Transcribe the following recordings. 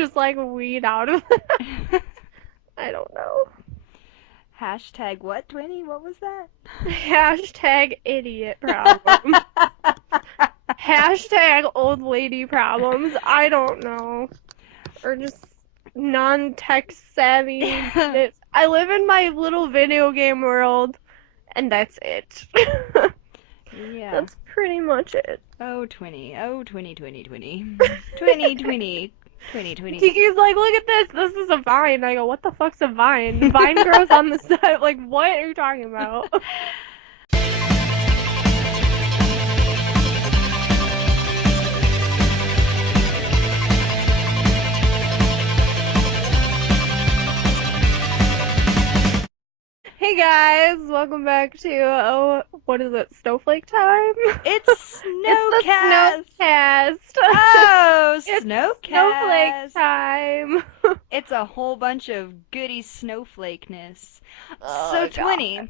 just like weed out of it. I don't know. Hashtag what, Twinny? What was that? Hashtag idiot problem. Hashtag old lady problems. I don't know. Or just non-tech savvy. I live in my little video game world, and that's it. Yeah. That's pretty much it. Oh, Twinny. Oh, Twinny, Twinny, Twinny. Twinny, Twinny. Twinny, Twinny. Kiki's like, look at this. This is a vine. I go, what the fuck's a vine? The vine grows on the side. Like, what are you talking about? Hey guys, welcome back to, what is it, Snowflake time? It's It's SnowCast. the SnowCast. Oh, It's SnowCast. Snowflake time. It's a whole bunch of goody snowflakeness. So, Oh god. Twinny,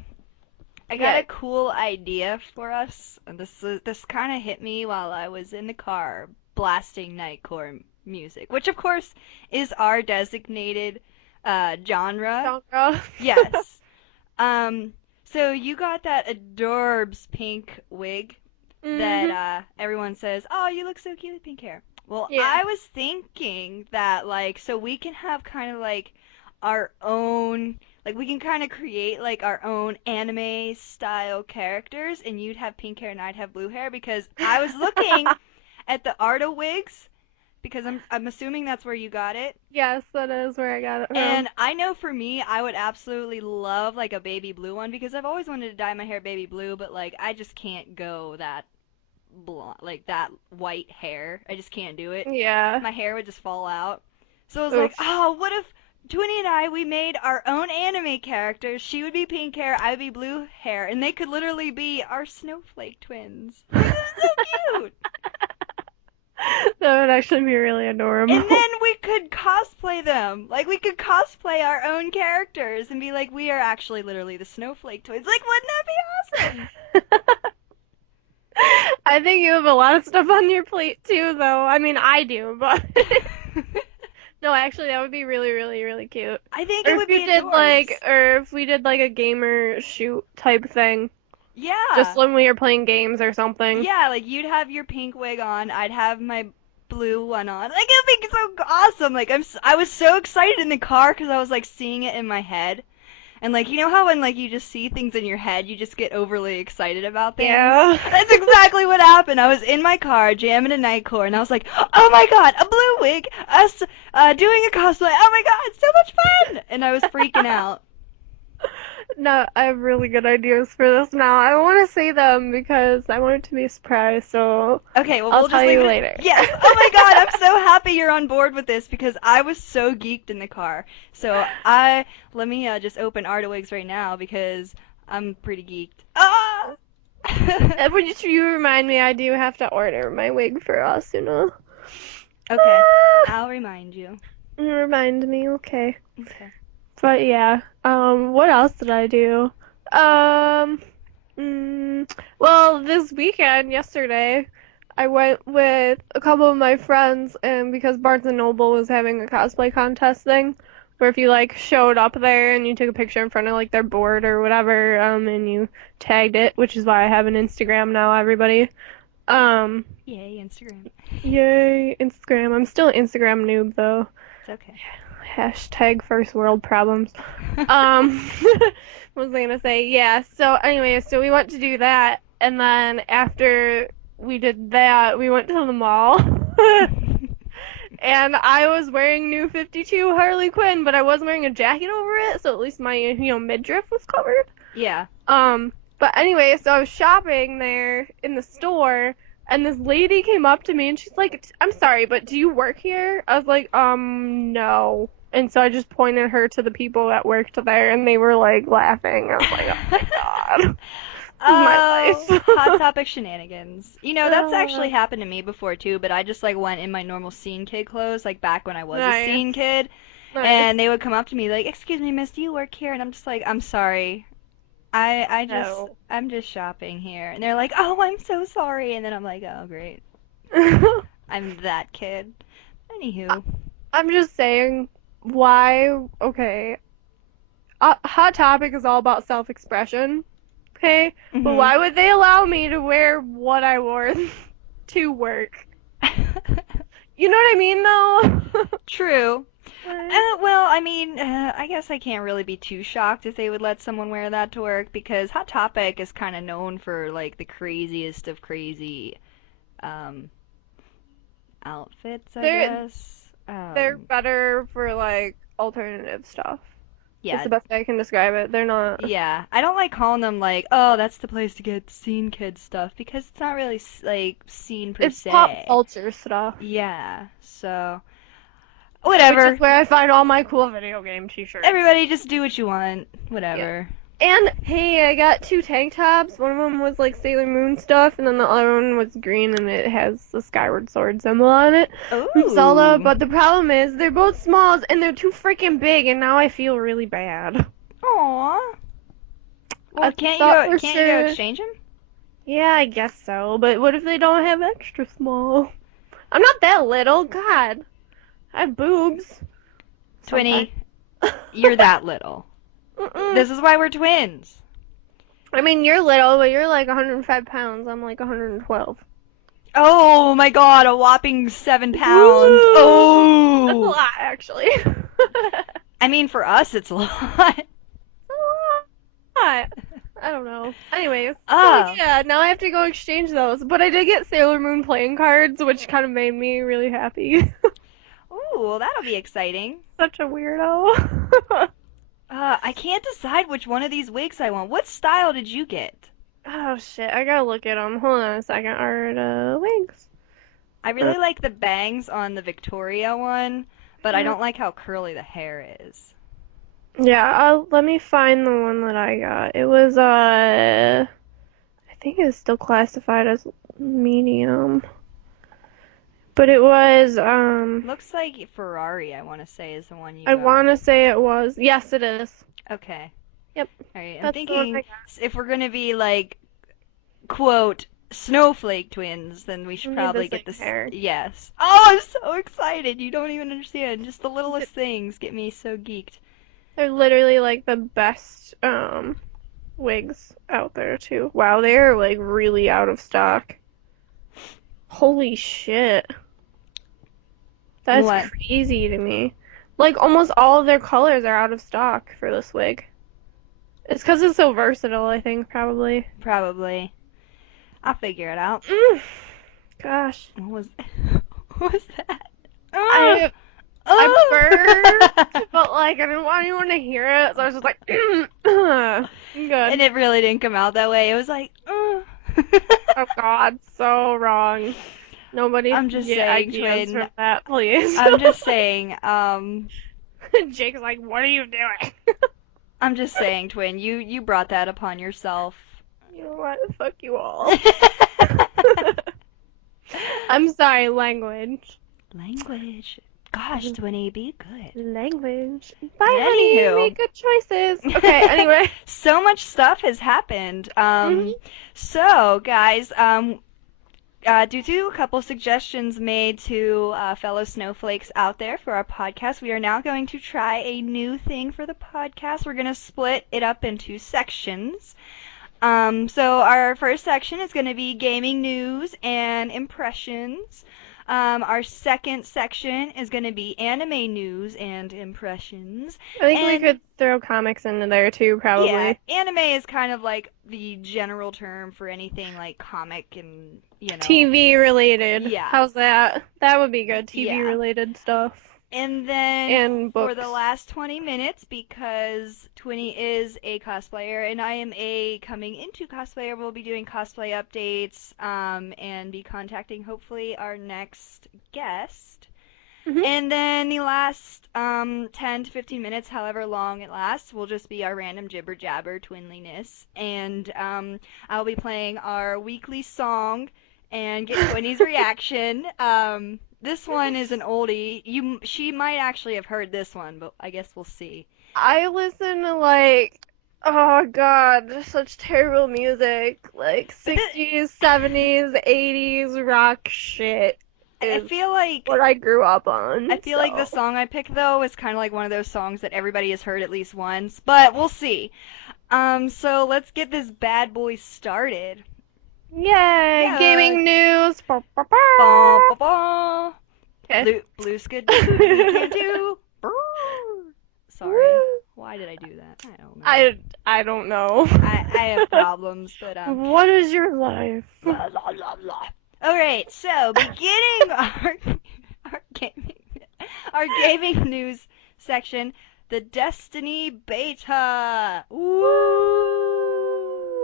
I got a Yes. cool idea for us. And this kind of hit me while I was in the car blasting nightcore music, which of course is our designated genre. Genre. Yes. Um, so you got that adorbs pink wig that Mhm. everyone says, "Oh, you look so cute with pink hair." Well, Yeah. I was thinking that like so we can have kind of like our own like we can kind of create like our own anime style characters and you'd have pink hair and I'd have blue hair because I was looking at the Arta wigs because I'm assuming that's where you got it. Yes, that is where I got it from. And I know for me, I would absolutely love like a baby blue one because I've always wanted to dye my hair baby blue, but like I just can't go that blonde, like that white hair. I just can't do it. Yeah. My hair would just fall out. So I was like, Oof. oh, what if Twinny and I we made our own anime characters? She would be pink hair, I would be blue hair, and they could literally be our snowflake twins. This is so cute. That would actually be really And adorable. then we could cosplay them. Like we could cosplay our own characters and be like, we are actually literally the snowflake twins. Like, wouldn't that be awesome? I think you have a lot of stuff on your plate too, though. I mean, I do, but no, actually, that would be really, really, really cute. I think Or it if would you be did like, adorbs. or if we did like a gamer shoot type thing, just Yeah. when we are playing games or something. Yeah, like you'd have your pink wig on, I'd have my blue one on. Like it'd be so awesome. Like I was so excited in the car because I was like seeing it in my head. And like you know how when like you just see things in your head, you just get overly excited about things? Yeah. That's exactly what happened. I was in my car jamming a nightcore and I was like, "Oh my god, a blue wig, us doing a cosplay. Oh my god, so much fun." And I was freaking out. No, I have really good ideas for this now. I want to say them because I want it to be a surprise, so Okay, well I'll we'll just tell leave you it later. Yes. Oh my god, I'm so happy you're on board with this because I was so geeked in the car. So I let me just open Artawigs right now because I'm pretty geeked. Ah! Would you remind me, I do have to order my wig for us, you know. Okay, Ah, I'll remind you. remind me, okay. Okay. But yeah, what else did I do? Um, well, this weekend, yesterday, I went with a couple of my friends, and because Barnes and Noble was having a cosplay contest thing, where if you like showed up there and you took a picture in front of like their board or whatever, and you tagged it, which is why I have an Instagram now, everybody. Um, Yay, Instagram. yay, Instagram. I'm still an Instagram noob though. It's okay. Hashtag first world problems. What was I gonna say? Yeah, so anyway, so we went to do that, and then after we did that, we went to the mall. And I was wearing New 52 Harley Quinn, but I wasn't wearing a jacket over it, so at least my, midriff was covered. Yeah. But anyway, so I was shopping there in the store, and this lady came up to me and she's like, "I'm sorry, but do you work here?" I was like, no. And so I just pointed her to the people that worked there, and they were like laughing. I was like, oh my god, this is my Oh, Hot life. Topic shenanigans. You know, that's actually happened to me before too, but I just like went in my normal scene kid clothes, like back when I was a Nice, scene kid, nice. and they would come up to me like, "Excuse me, miss, do you work here?" And I'm just like, "I'm sorry. No. I'm just shopping here." And they're like, "Oh, I'm so sorry." And then I'm like, "Oh, great. I'm that kid." Anywho. I'm just saying, why? Okay, Hot Topic is all about self-expression. Okay, but Hmm. why would they allow me to wear what I wore to work? You know what I mean, though? True. Like, Well, I mean, I guess I can't really be too shocked if they would let someone wear that to work because Hot Topic is kind of known for like the craziest of crazy um, outfits, I they're guess. they're better for like alternative stuff. Is Yeah, the best way I can describe it. They're not. yeah. I don't like calling them like, oh, that's the place to get scene kid stuff because it's not really like scene per It's pop se. culture stuff, Yeah, so which is whatever. where I find all my cool video game t-shirts. Everybody just do what you want. Yeah. Whatever. And hey, I got two tank tops. One of them was like Sailor Moon stuff, and then the other one was green and it has the Skyward Sword symbol on it from Zelda. Ooh. But the problem is they're both smalls and they're too freaking big, and now I feel really bad. Aw. I Well, can't you thought go? for Can't you go sure. exchange them? Yeah, I guess so. But what if they don't have extra small? I'm not that little. God, I have boobs sometimes. Twinny, you're that little. Mm-mm. This is why we're twins. I mean, you're little, but you're like 105 pounds. I'm like 112. Oh my god, a whopping 7 pounds. Woo! That's a Oh. lot, actually. I mean, for us, it's a lot. A lot. I don't know. Anyways, so Oh. yeah, now I have to go exchange those. But I did get Sailor Moon playing cards, which kind of made me really happy. Ooh, that'll be exciting. Such a weirdo. I can't decide which one of these wigs I want. What style did you get? Oh shit, I gotta look at them. Hold on a second. Art wings. I Uh, really like the bangs on the Victoria one, but I uh, don't like how curly the hair is. yeah, let me find the one that I got. It was I think it's still classified as medium. But it was, Looks like Ferrari, I want to say, is the one you I got. want to say it was. Yes, it is. Okay. Yep, Alright, I'm that's the one I thinking got. if we're gonna be like, quote, snowflake twins, then we should We need the probably same get this. hair. Yes. Oh, I'm so excited! You don't even understand. Just the littlest things get me so geeked. They're literally like the best, wigs out there too. Wow, they're like really out of stock. Holy shit. That's What? crazy to me. Like almost all of their colors are out of stock for this wig. It's because it's so versatile, I think, probably. Probably. I'll figure it out. Mm, gosh. What was what was that? Oh, I I oh. burped, but like I didn't want anyone to hear it, so I was just like, And good. it really didn't come out that way. It was like, oh. Oh God, so wrong. Nobody I'm just get saying, ideas twin. from that, please. I'm just saying, Jake's like, what are you doing? I'm just saying, twin. You brought that upon yourself. You know what? Fuck you all. I'm sorry, language. Language. Gosh, Twinny, be good. Language. Bye, honey. Anywho, Make good choices. Okay, anyway. so much stuff has happened. Hmm. So guys, due to a couple suggestions made to fellow snowflakes out there for our podcast, we are now going to try a new thing for the podcast. We're going to split it up into sections. So our first section is going to be gaming news and impressions. Our second section is going to be anime news and impressions. I think we And could throw comics into there too, yeah, probably. anime is kind of like the general term for anything like comic and, TV related. yeah, How's that? That would be good. TV yeah. related stuff. And then And for the books. last 20 minutes, because Twinny is a cosplayer and I am a coming into cosplayer, we'll be doing cosplay updates and be contacting hopefully our next guest. Hmm. And then the last 10 to 15 minutes, however long it lasts, will just be our random jibber jabber twinliness. And I'll be playing our weekly song and get Twinny's reaction. This one is an oldie. She might actually have heard this one, but I guess we'll see. I listen to like, oh God, such terrible music. Like But 60s, 70s, 80s rock shit. I is feel what like I grew up I on. feel like the So, song I picked though is kind of like one of those songs that everybody has heard at least once, but we'll see. So let's get this bad boy started. yay, Yeah. gaming news. Ba, ba, Ba, ba. ba, ba. Okay. Blue skidoo doo we can't do. Brrr. Sorry. Why did I do that? I don't know. I don't know. I have problems, but What is your life? blah blah blah blah. All right, so beginning our gaming our gaming news section, the Destiny beta. Woo!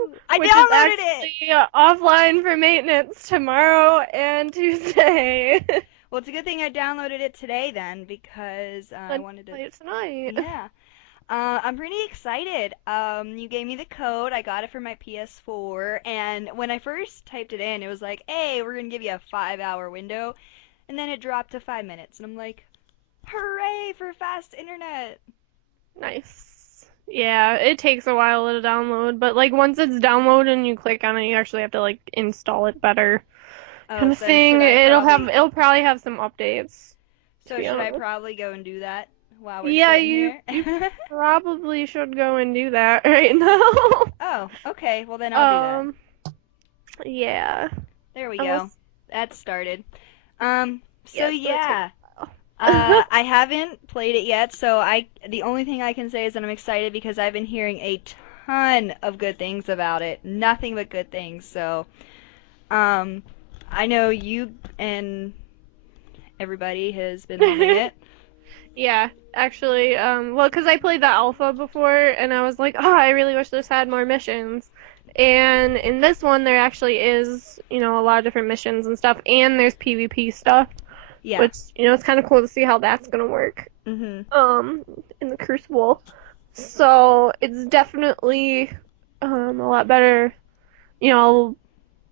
Ooh! I Which is downloaded it. actually offline for maintenance tomorrow and Tuesday. Well, it's a good thing I downloaded it today then because I Then wanted to. play it tonight. Yeah. I'm pretty excited. You gave me the code. I got it for my PS4, and when I first typed it in, it was like, "Hey, we're gonna give you a 5-hour window," and then it dropped to 5 minutes, and I'm like, "Hooray for fast internet!" Nice. Yeah, it takes a while to download, but like once it's downloaded and you click on it, you actually have to like install it better, Oh, kind of so should thing. I probably It'll probably have some updates, to so be should I honest. probably go and do that while we're Yeah, sitting you here? you probably should go and do that right now. Oh, okay. Well, then I'll do that. Um, yeah. There we go. Unless That started. So yeah, it's gonna take yeah. a while. I haven't played it yet, so the only thing I can say is that I'm excited because I've been hearing a ton of good things about it. Nothing but good things. So, um, I know you and everybody has been loving it. Yeah, actually, well, because I played the alpha before, and I was like, oh, I really wish this had more missions. And in this one, there actually is, a lot of different missions and stuff, and there's PvP stuff, Yeah. which, it's kind of cool to see how that's gonna work, Mhm. in the Crucible. So it's definitely, a lot better, you know,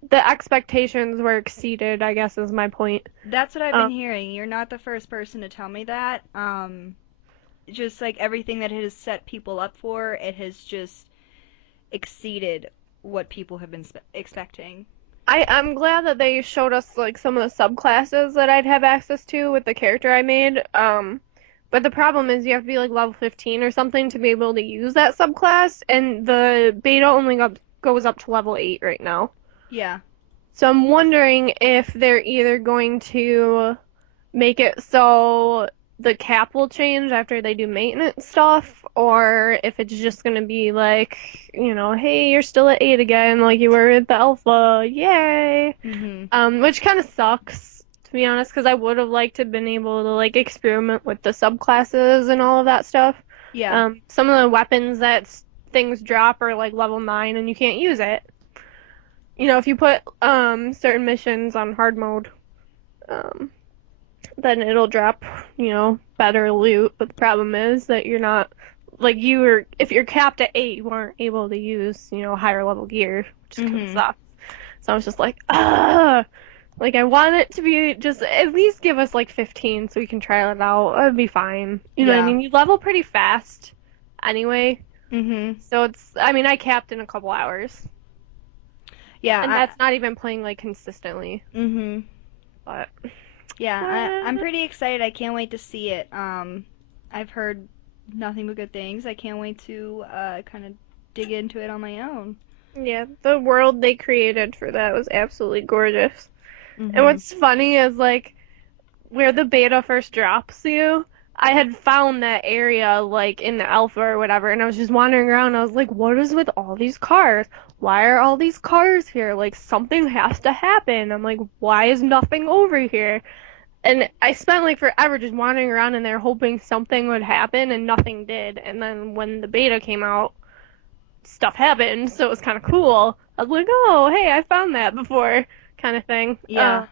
the expectations were exceeded, I guess is my point. That's what I've been Um, hearing. You're not the first person to tell me that. Just like everything that it has set people up for, it has just exceeded what people have been expecting. I'm glad that they showed us like some of the subclasses that I'd have access to with the character I made. But the problem is you have to be like level 15 or something to be able to use that subclass, and the beta only goes up to level 8 right now. Yeah. So I'm wondering if they're either going to make it so the cap will change after they do maintenance stuff, or if it's just gonna be like, hey, you're still at 8 again, like you were at the alpha, yay! Mhm. Which kind of sucks, to be honest, because I would have liked to have been able to like experiment with the subclasses and all of that stuff. Yeah. Some of the weapons that things drop are like level 9 and you can't use it. If you put certain missions on hard mode, um, then it'll drop, better loot. But the problem is that you're not like if you're capped at 8, you aren't able to use, higher level gear, which kind of Mhm. sucks. So I was just like, ah, like I want it to be just at least give us like 15 so we can try it out. That'd be fine. You know what I Yeah. mean? You level pretty fast anyway. Mhm. So I mean, I capped in a couple hours. Yeah. And that's not even playing like consistently. Mhm. But Yeah. I'm uh, pretty excited. I can't wait to see it. I've heard nothing but good things. I can't wait to kind of dig into it on my own. yeah, the world they created for that was absolutely gorgeous. And Mhm. what's funny is like where the beta first drops you, I had found that area like in the alpha or whatever, and I was just wandering around. I was like, what is with all these cars? Why are all these cars here? Like something has to happen. I'm like, why is nothing over here? And I spent like forever just wandering around in there hoping something would happen, and nothing did. And then when the beta came out, stuff happened, so it was kind of cool. I was like, oh, hey, I found that before, kind of thing. Yeah.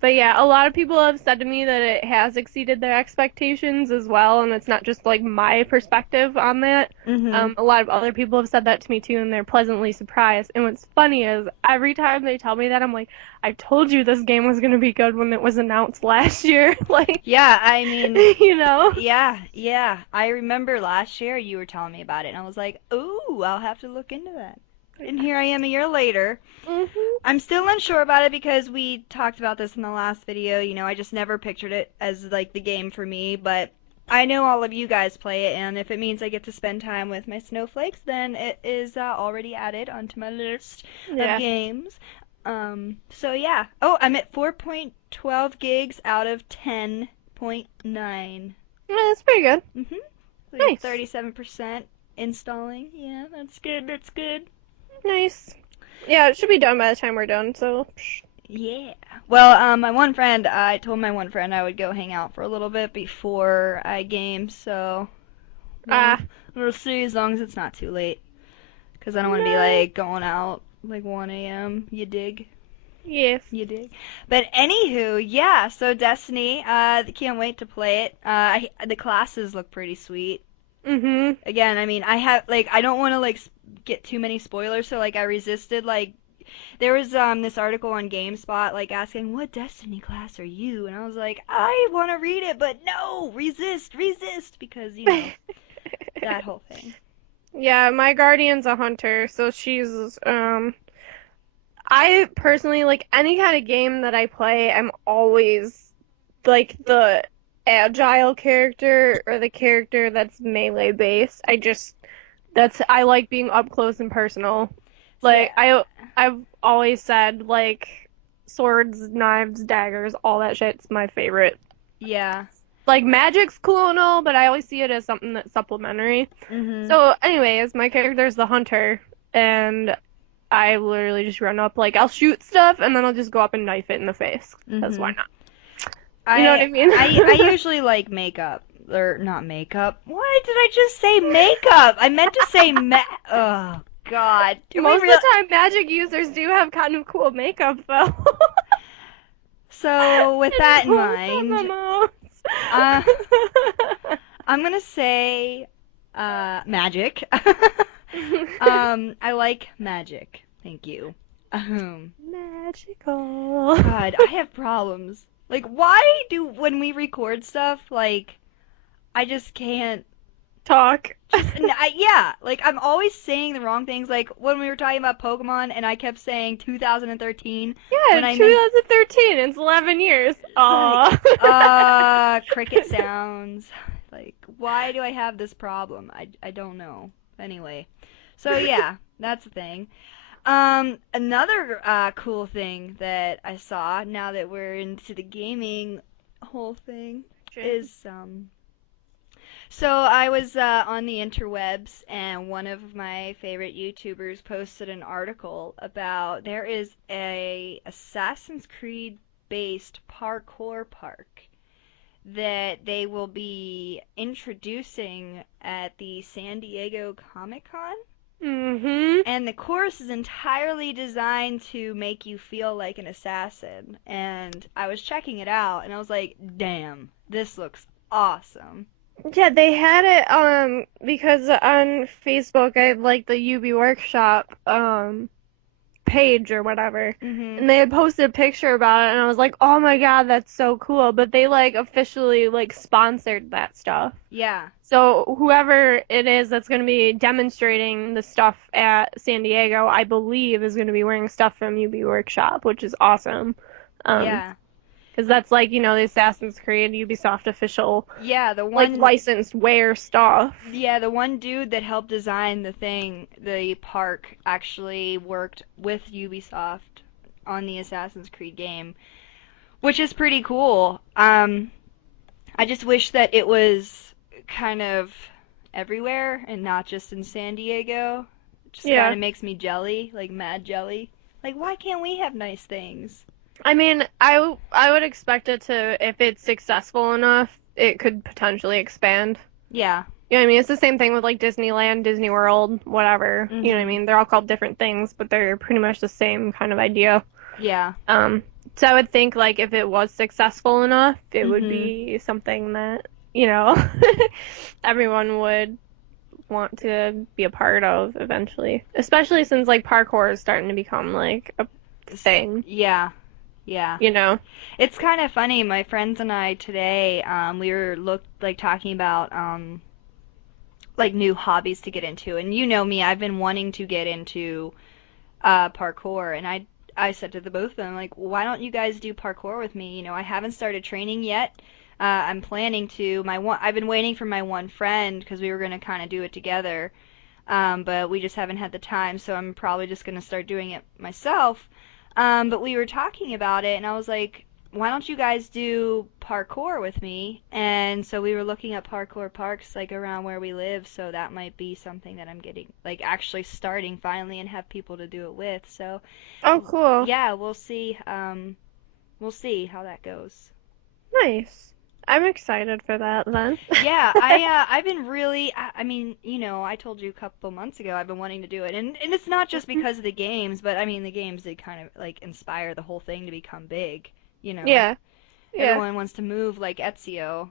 But yeah, a lot of people have said to me that it has exceeded their expectations as well, and it's not just like my perspective on that. Mhm. A lot of other people have said that to me too, and they're pleasantly surprised. And what's funny is every time they tell me that, I'm like, I told you this game was gonna be good when it was announced last year. Like, Yeah. I mean, you know? yeah. Yeah. I remember last year you were telling me about it, and I was like, "Ooh, I'll have to look into that." And here I am a year later. Mhm. I'm still unsure about it because we talked about this in the last video. I just never pictured it as like the game for me, but I know all of you guys play it, and if it means I get to spend time with my snowflakes, then it is already added onto my list of Yeah. games. So yeah. Oh, I'm at 4.12 gigs out of 10.9. Yeah, that's pretty good. Mhm. Like Nice. 37% installing. Yeah, that's good. That's good. Nice. Yeah, it should be done by the time we're done, so. Yeah. Well, I told my one friend I would go hang out for a little bit before I game, so we'll Ah, we'll see as long as it's not too late. 'Cause I don't want to be no. like going out like 1 a.m. You dig? Yes. You dig? But anywho, yeah. So Destiny, can't wait to play it. The classes look pretty sweet. Mhm. Again, I mean, I don't want to get too many spoilers, so I resisted there was this article on GameSpot asking what Destiny class are you, and I was like, I want to read it, but no, resist because that whole thing. Yeah, my guardian's a hunter, so she's I personally like any kind of game that I play, I'm always like the agile character or the character that's melee based. I like being up close and personal. See, Like I've always said like swords, knives, daggers, all that shit's my favorite. yeah. Like magic's cool and all, but I always see it as something that's supplementary. Mhm. So anyways, my character's the hunter and I literally just run up like I'll shoot stuff and then I'll just go up and knife it in the face. Because why Mhm. not? You know what I I mean? I usually like makeup or not makeup. Why did I just say makeup? I meant to say Oh God. Can we Most of real? the time magic users do have kind of cool makeup though. So with It that in pulls from the mind, most. uh, I'm gonna say magic. I like magic. Thank you. Magical. God, I have problems. Like, why do when we record stuff, I just can't Talk. yeah, I'm always saying the wrong things. Like when we were talking about Pokemon, and I kept saying 2013 Yeah, when I meant 2013. It's 11 years. like Aw. cricket sounds. Like, why do I have this problem? I don't know. Anyway, so yeah, that's the thing. Another cool thing that I saw now that we're into the gaming whole thing is so I was on the interwebs, and one of my favorite YouTubers posted an article about there is a Assassin's Creed based parkour park that they will be introducing at the San Diego Comic Con. Mm-hmm. And the course is entirely designed to make you feel like an assassin. And I was checking it out, and I was like, damn, this looks awesome. Yeah, they had it because on Facebook I had like the UB workshop page or whatever. Mhm. And they had posted a picture about it and I was like, "Oh my God, that's so cool." But they like officially like sponsored that stuff. Yeah. So whoever it is that's going to be demonstrating the stuff at San Diego, I believe is going to be wearing stuff from UB Workshop, which is awesome. Um, Yeah. because that's like, the Assassin's Creed Ubisoft official Yeah, like licensed wear stuff. the one dude that helped design the park actually worked with Ubisoft on the Assassin's Creed game, which is pretty cool. I just wish that it was kind of everywhere and not just in San Diego. It just kind Yeah. of makes me jelly, like mad jelly. Like, why can't we have nice things? I mean, I would expect it to, if it's successful enough, it could potentially expand. Yeah. You know what I mean? It's the same thing with like Disneyland, Disney World, whatever. You know what I Mhm. mean? They're all called different things, but they're pretty much the same kind of idea. Yeah. Um, so I would think like if it was successful enough, it would Mhm. be something that, you know, everyone would want to be a part of eventually. Especially since like parkour is starting to become like a thing, Yeah. Yeah. you know? It's kind of funny. My friends and I today, we were talking about new hobbies to get into, and you know me, I've been wanting to get into parkour, and I said to the both of them, like, why don't you guys do parkour with me? You know, I haven't started training yet. I'm planning to. I've been waiting for my one friend because we were gonna kind of do it together, but we just haven't had the time, so I'm probably just gonna start doing it myself. But we were talking about it, and I was like, why don't you guys do parkour with me? And so we were looking at parkour parks like around where we live, so that might be something that I'm getting like actually starting finally and have people to do it with. So Oh, cool. yeah, we'll see how that goes. Nice. I'm excited for that then. Yeah, I've been really I mean, you know, I told you a couple months ago I've been wanting to do it. And it's not just because of the games, but I mean the games did kind of like inspire the whole thing to become big, you know. Yeah, yeah, Everyone wants to move like Ezio.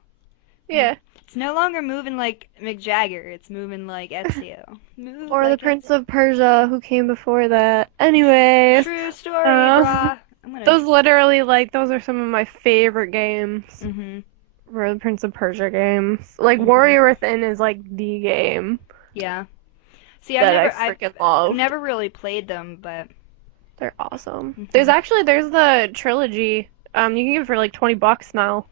yeah. It's no longer moving like Mick Jagger, it's moving like Ezio. Move Or the like Prince Ezio. of Persia who came before that. Anyways, True story, uh, brah. I'm gonna those literally like those are some of my favorite games. mhm. Were the Prince of Persia games. Like Mhm. Warrior Within is like the game Yeah. See, that I I've freaking loved. never really played them, but They're awesome. mhm. There's the trilogy. You can get it for like $20 now.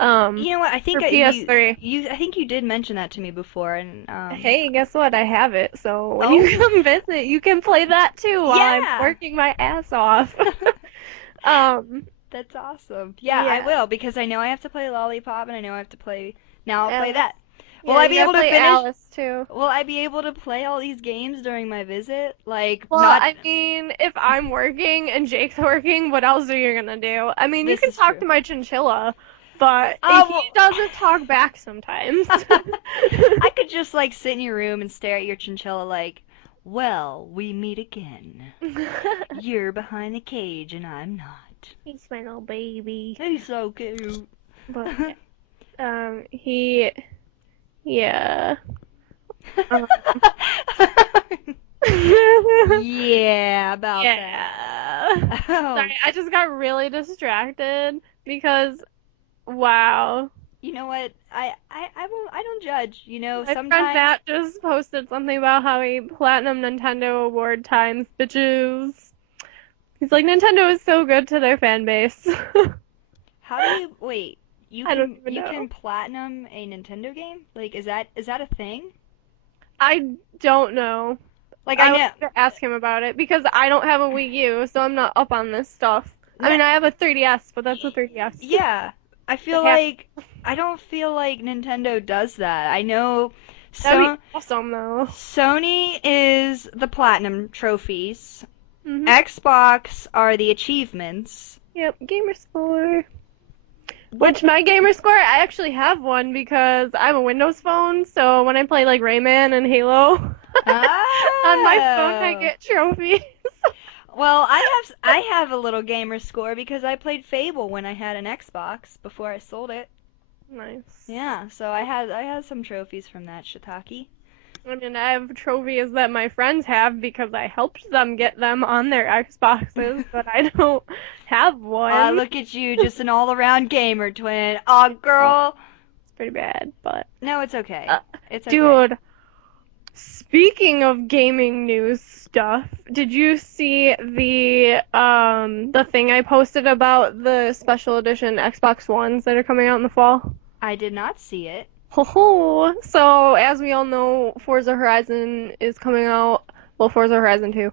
You know what? I think For PS3. I think you did mention that to me before, and Hey, guess what? I have it. So when oh you come visit, you can play that too while I'm yeah, working my ass off. Um, that's awesome. Yeah, I yeah. will because I know I have to play Lollipop, and I know I have to play. Now I'll play Alice. that. Will Yeah, I you be gotta able to play finish? Alice too. Will I be able to play all these games during my visit? Like Well, not. I mean, if I'm working and Jake's working, what else are you gonna do? I mean, you This can is talk true. to my chinchilla, but Oh he well. doesn't talk back sometimes. I could just like sit in your room and stare at your chinchilla like, well, we meet again. You're behind the cage and I'm not. He's my little baby. He's so cute. But yeah, yeah. Um, Yeah, about that. yeah. Oh, Sorry, I just got really distracted because, wow. you know what? I don't judge. You know, My friend sometimes Matt just posted something about how he platinum Nintendo award times, bitches. He's like, Nintendo is so good to their fan base. how do you wait? I don't even You can know. platinum a Nintendo game? Like is that a thing? I don't know. Like I I would know. have to ask him about it because I don't have a Wii U, so I'm not up on this stuff. I No, mean, I have a 3DS, but that's a 3DS. yeah, I It feel happened. like I don't feel like Nintendo does that. I know That'd be so awesome, though. Sony is the platinum trophies. Hmm. Xbox are the achievements. Yep, gamer score. What? Which my gamer score, I actually have one because I have a Windows phone, so when I play like Rayman and Halo on my phone, I Oh. get trophies. Well, I have a little gamer score because I played Fable when I had an Xbox before I sold it. Nice. Yeah, so I had some trophies from that shiitake. I mean, I have trophies that my friends have because I helped them get them on their Xboxes, but I don't have Aw, one. look at you, just an all-around gamer twin. Aw, Oh, girl. it's pretty bad, but No, it's okay. uh, It's okay. dude, speaking of gaming news stuff, did you see the thing I posted about the special edition Xbox Ones that are coming out in the fall? I did not see it. Ho ho! So as we all know, Forza Horizon is coming out. Well, Forza Horizon 2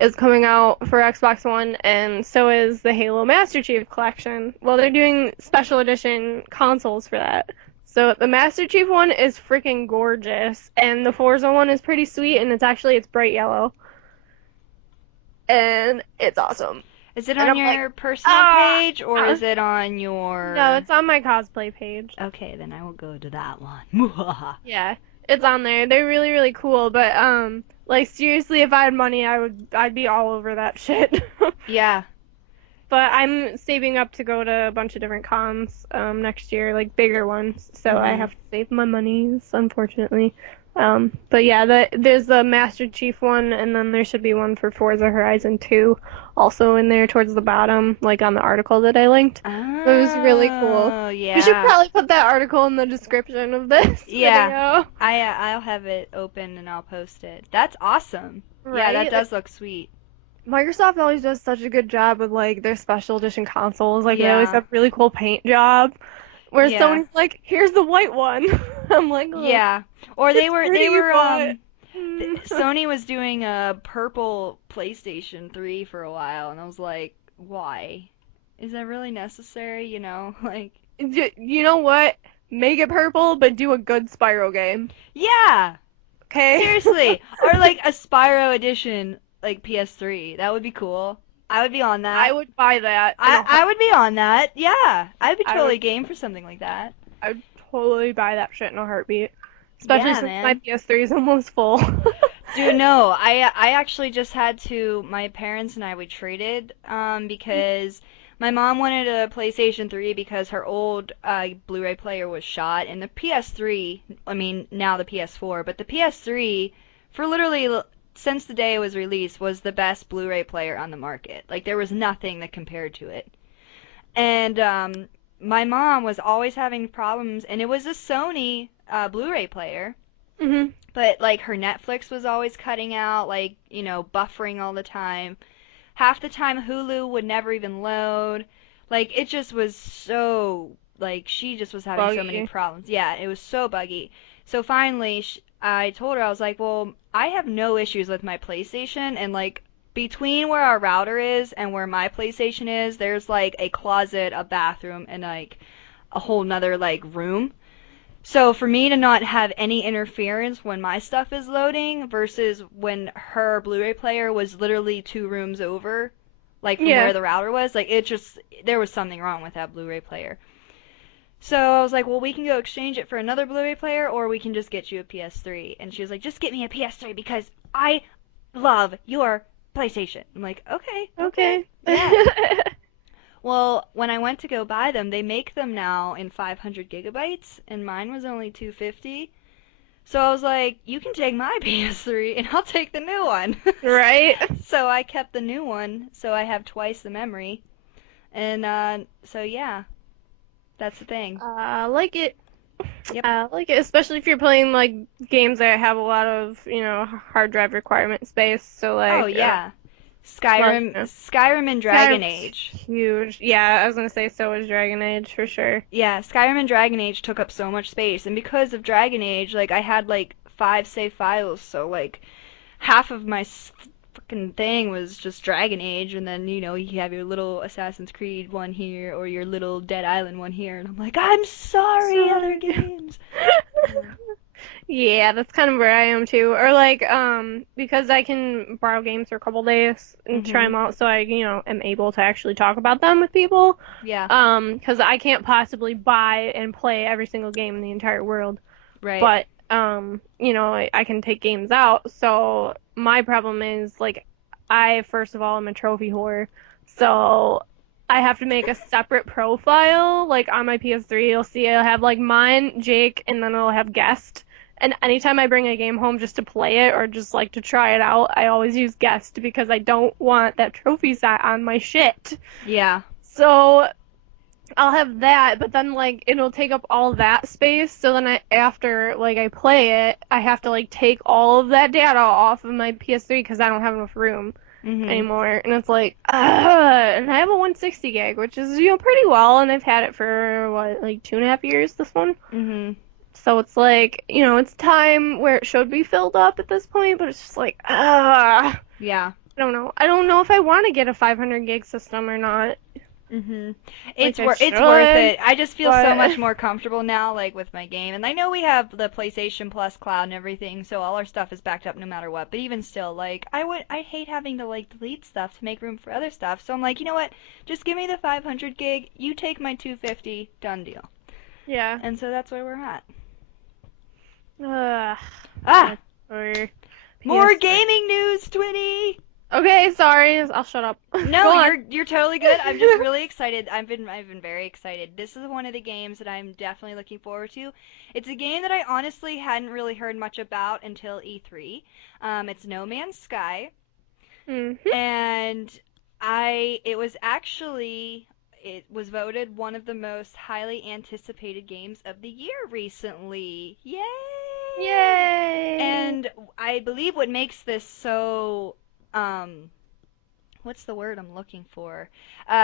is coming out for Xbox One, and so is the Halo Master Chief Collection. Well, they're doing special edition consoles for that. So the Master Chief one is freaking gorgeous, and the Forza one is pretty sweet, and it's bright yellow, and it's awesome. Is it And on I'm like, your personal ah, page or is it on no, your... it's on my cosplay page. Okay, then I will go to that one. Yeah, it's on there. They're really, really cool, but like seriously, if I had money, I'd be all over that shit. Yeah. But I'm saving up to go to a bunch of different cons next year, like bigger ones. So I Mhm. have to save my monies, unfortunately. But yeah, there's the Master Chief one, and then there should be one for Forza Horizon 2, also in there towards the bottom, like on the article that I linked. It was really cool. Oh, We should yeah. probably put that article in the description of this Yeah. video. I'll have it open and I'll post it. That's awesome. Yeah, that Right? does look sweet. Microsoft always does such a good job with like their special edition consoles. Like they always Yeah. have really cool paint job. Whereas Yeah. Sony's like, here's the white one. I'm like, oh, Yeah. Or they it's were they pretty, were but Sony was doing a purple PlayStation 3 for a while and I was like, why? Is that really necessary, you know? Like, you know what? Make it purple, but do a good Spyro game. yeah. Okay? Seriously. Or like a Spyro edition like PS3. That would be cool. I would be on I that. would buy that in I a I would be heartbeat. on that. Yeah. I'd be I would totally game for something like that. I would totally buy that shit in a heartbeat. Especially Yeah, since my man. PS3 is almost full. Dude, no, I actually just had to. My parents and I we traded because my mom wanted a PlayStation 3 because her old Blu-ray player was shot, and the PS3. I mean, now the PS4, but the PS3 for literally since the day it was released was the best Blu-ray player on the market. Like there was nothing that compared to it. And my mom was always having problems, and it was a Sony Blu-ray player. hmm But like her Netflix was always cutting out, like, buffering all the time. Half the time Hulu would never even load. Like it just was so like she just was having so many Buggy. problems. Yeah, it was so buggy. So finally I told her I was like, "Well, I have no issues with my PlayStation and like between where our router is and where my PlayStation is, there's like a closet, a bathroom, and like a whole nother like room. So for me to not have any interference when my stuff is loading versus when her Blu-ray player was literally 2 rooms over, like from Yeah. where the router was, like it just there was something wrong with that Blu-ray player. So I was like, well, we can go exchange it for another Blu-ray player, or we can just get you a PS3. And she was like, just get me a PS3 because I love your PlayStation. I'm like, okay, okay, Okay. yeah. Well, when I went to go buy them, they make them now in 500 gigabytes, and mine was only 250. So I was like, you can take my PS3 and I'll take the new one. Right? So I kept the new one, so I have twice the memory. And so yeah, that's the thing. Like it. Yep. Like it, especially if you're playing like games that have a lot of, hard drive requirement space. So Oh like, yeah. well, Skyrim and Dragon Skyrim's Age. huge. Yeah, I was gonna say so is Dragon Age for sure. Yeah, Skyrim and Dragon Age took up so much space, and because of Dragon Age, like I had like 5 save files, so like half of my fucking thing was just Dragon Age, and then you have your little Assassin's Creed one here or your little Dead Island one here, and I'm like, I'm sorry, other Sorry. games. Yeah. Yeah, that's kind of where I am too. Or like, because I can borrow games for a couple days and try Mhm. them out, so I, am able to actually talk about them with people. Yeah. Because I can't possibly buy and play every single game in the entire world. Right. But I can take games out. So my problem is like I first of all am a trophy whore. So I have to make a separate profile like on my PS3. You'll see I'll have like mine, Jake, and then I'll have guest. And anytime I bring a game home just to play it or just like to try it out, I always use guest because I don't want that trophy set on my shit. Yeah. So I'll have that, but then like it'll take up all that space. So then after like I play it, I have to like take all of that data off of my PS3 because I don't have enough room Mhm. anymore. And it's like, and I have a 160 gig, which is pretty well, and I've had it for what like 2.5 years. This one, Mhm. so it's like it's time where it should be filled up at this point, but it's just like Yeah. I don't know. I don't know if I want to get a 500 gig system or not. Mhm. Like I It's worth should, it. I just feel so but much more comfortable now, like with my game. And I know we have the PlayStation Plus cloud and everything, so all our stuff is backed up no matter what. But even still, like I hate having to like delete stuff to make room for other stuff. So I'm like, you know what? Just give me the 500 gig. You take my 250. Done deal. yeah. And so that's where we're at. Ugh, Ah, that's for more PS3. gaming news, Twinny. Okay, sorry. I'll shut up. Go No, on. you're totally good. I'm just really excited. I've been very excited. This is one of the games that I'm definitely looking forward to. It's a game that I honestly hadn't really heard much about until E3. It's No Man's Sky, hmm and it was voted one of the most highly anticipated games of the year recently. Yay! Yay! And I believe what makes this so um what's the word I'm looking for?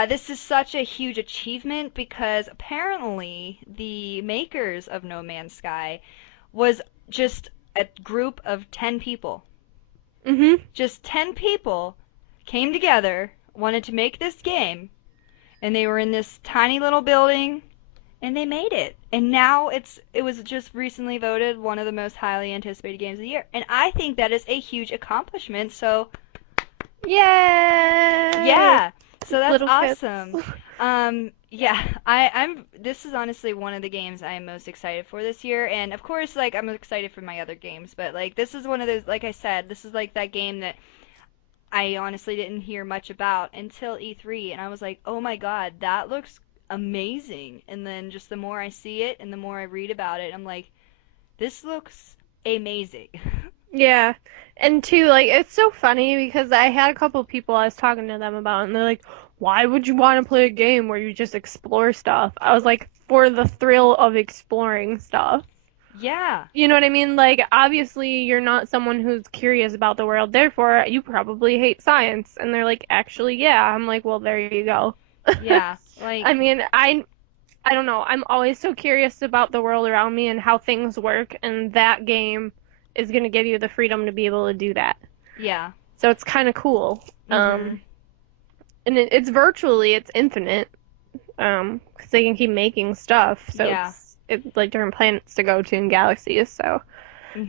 This is such a huge achievement because apparently the makers of No Man's Sky was just a group of 10 people. Mhm. Just 10 people came together, wanted to make this game, and they were in this tiny little building and they made it. And now it was just recently voted one of the most highly anticipated games of the year. And I think that is a huge accomplishment. So, Yay! yeah. So that's Little kids. awesome. Yeah, I'm this is honestly one of the games I am most excited for this year. And of course, like I'm excited for my other games, but like this is one of those, like I said, this is like that game that I honestly didn't hear much about until E3, and I was like, oh my God, that looks amazing. And then just the more I see it and the more I read about it, I'm like, this looks amazing. Yeah. And two, like, it's so funny because I had a couple people I was talking to them about, and they're like, why would you want to play a game where you just explore stuff? I was like, for the thrill of exploring stuff. Yeah, You know what I mean? Like, obviously, you're not someone who's curious about the world, therefore, you probably hate science. And they're like, actually, yeah. I'm like, well, there you go. yeah, I like, mean, I don't know. I'm always so curious about the world around me and how things work, and that game is going to give you the freedom to be able to do that. yeah. So it's kind of cool. Mhm. And it's virtually it's infinite. 'Cause they can keep making stuff, so Yeah. it's like different planets to go to and galaxies. So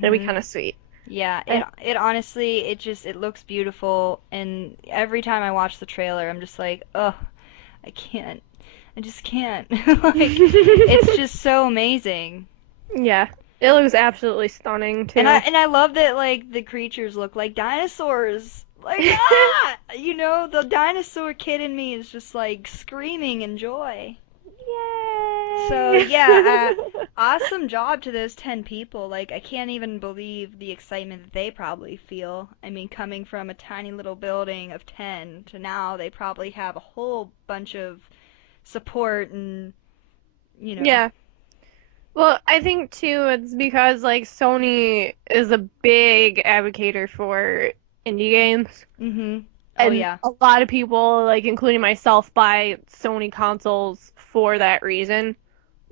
it'll be Mhm. kind of sweet. Yeah, Eh, it honestly it looks beautiful and every time I watch the trailer I'm just like, "Ugh, I can't. I just can't." Like it's just so amazing. Yeah, it looks absolutely stunning And too. I love that like the creatures look like dinosaurs. Like ah, the dinosaur kid in me is just like screaming in joy. So Yay! yeah, awesome job to those 10 people. Like I can't even believe the excitement that they probably feel. I mean, coming from a tiny little building of 10 to now they probably have a whole bunch of support and, you know. Yeah. Well, I think too it's because like Sony is a big advocator for indie games, Mhm. Oh and yeah. a lot of people, like including myself, buy Sony consoles for that reason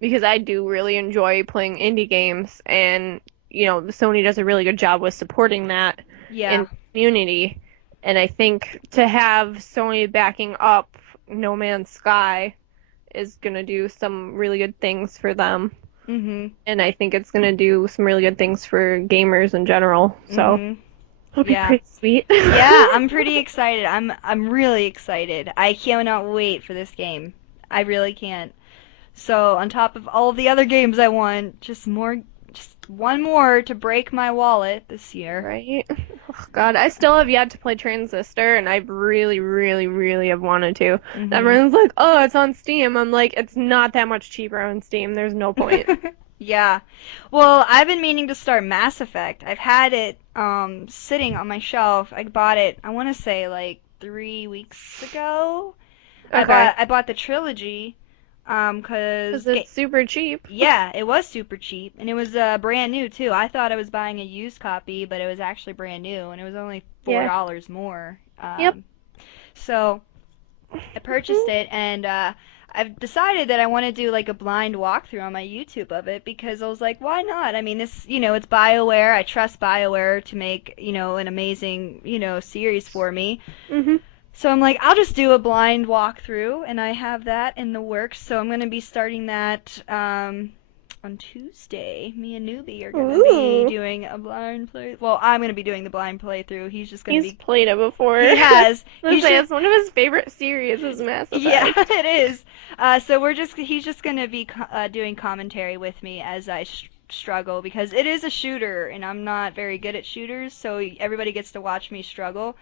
because I do really enjoy playing indie games, and Sony does a really good job with supporting that in Yeah. the community. And I think to have Sony backing up No Man's Sky is gonna do some really good things for them. Mhm. And I think it's gonna do some really good things for gamers in general. So Mhm. it'll be Yeah. pretty sweet. Yeah, I'm pretty excited. I'm really excited. I cannot wait for this game. I really can't. So, on top of all of the other games I want, just one more to break my wallet this year. Right? Oh God, I still have yet to play Transistor, and I really, really, really have wanted to. And Mhm. everyone's like, "Oh, it's on Steam." I'm like, "It's not that much cheaper on Steam. There's no point." Yeah. Well, I've been meaning to start Mass Effect. I've had it sitting on my shelf. I bought it, I want to say like 3 weeks ago. Okay, I bought the trilogy 'cause because it's super cheap. yeah, it was super cheap and it was brand new too. I thought I was buying a used copy, but it was actually brand new and it was only Yeah. $4 more. Yep. So I purchased it and I've decided that I want to do like a blind walkthrough on my YouTube of it because I was like, why not? I mean, it's BioWare. I trust BioWare to make, an amazing, series for me. Mhm. So I'm like, I'll just do a blind walkthrough, and I have that in the works. So I'm going to be starting that on Tuesday. Me and Newbie are going to be Ooh, doing a blind play. Well, I'm going to be doing the blind playthrough. He's just going to he's be. played it before. He has. Let's He's say just. it's one of his favorite series is Mass Yeah, Effect. it is. So he's just going to be doing commentary with me as I struggle because it is a shooter, and I'm not very good at shooters. So everybody gets to watch me struggle.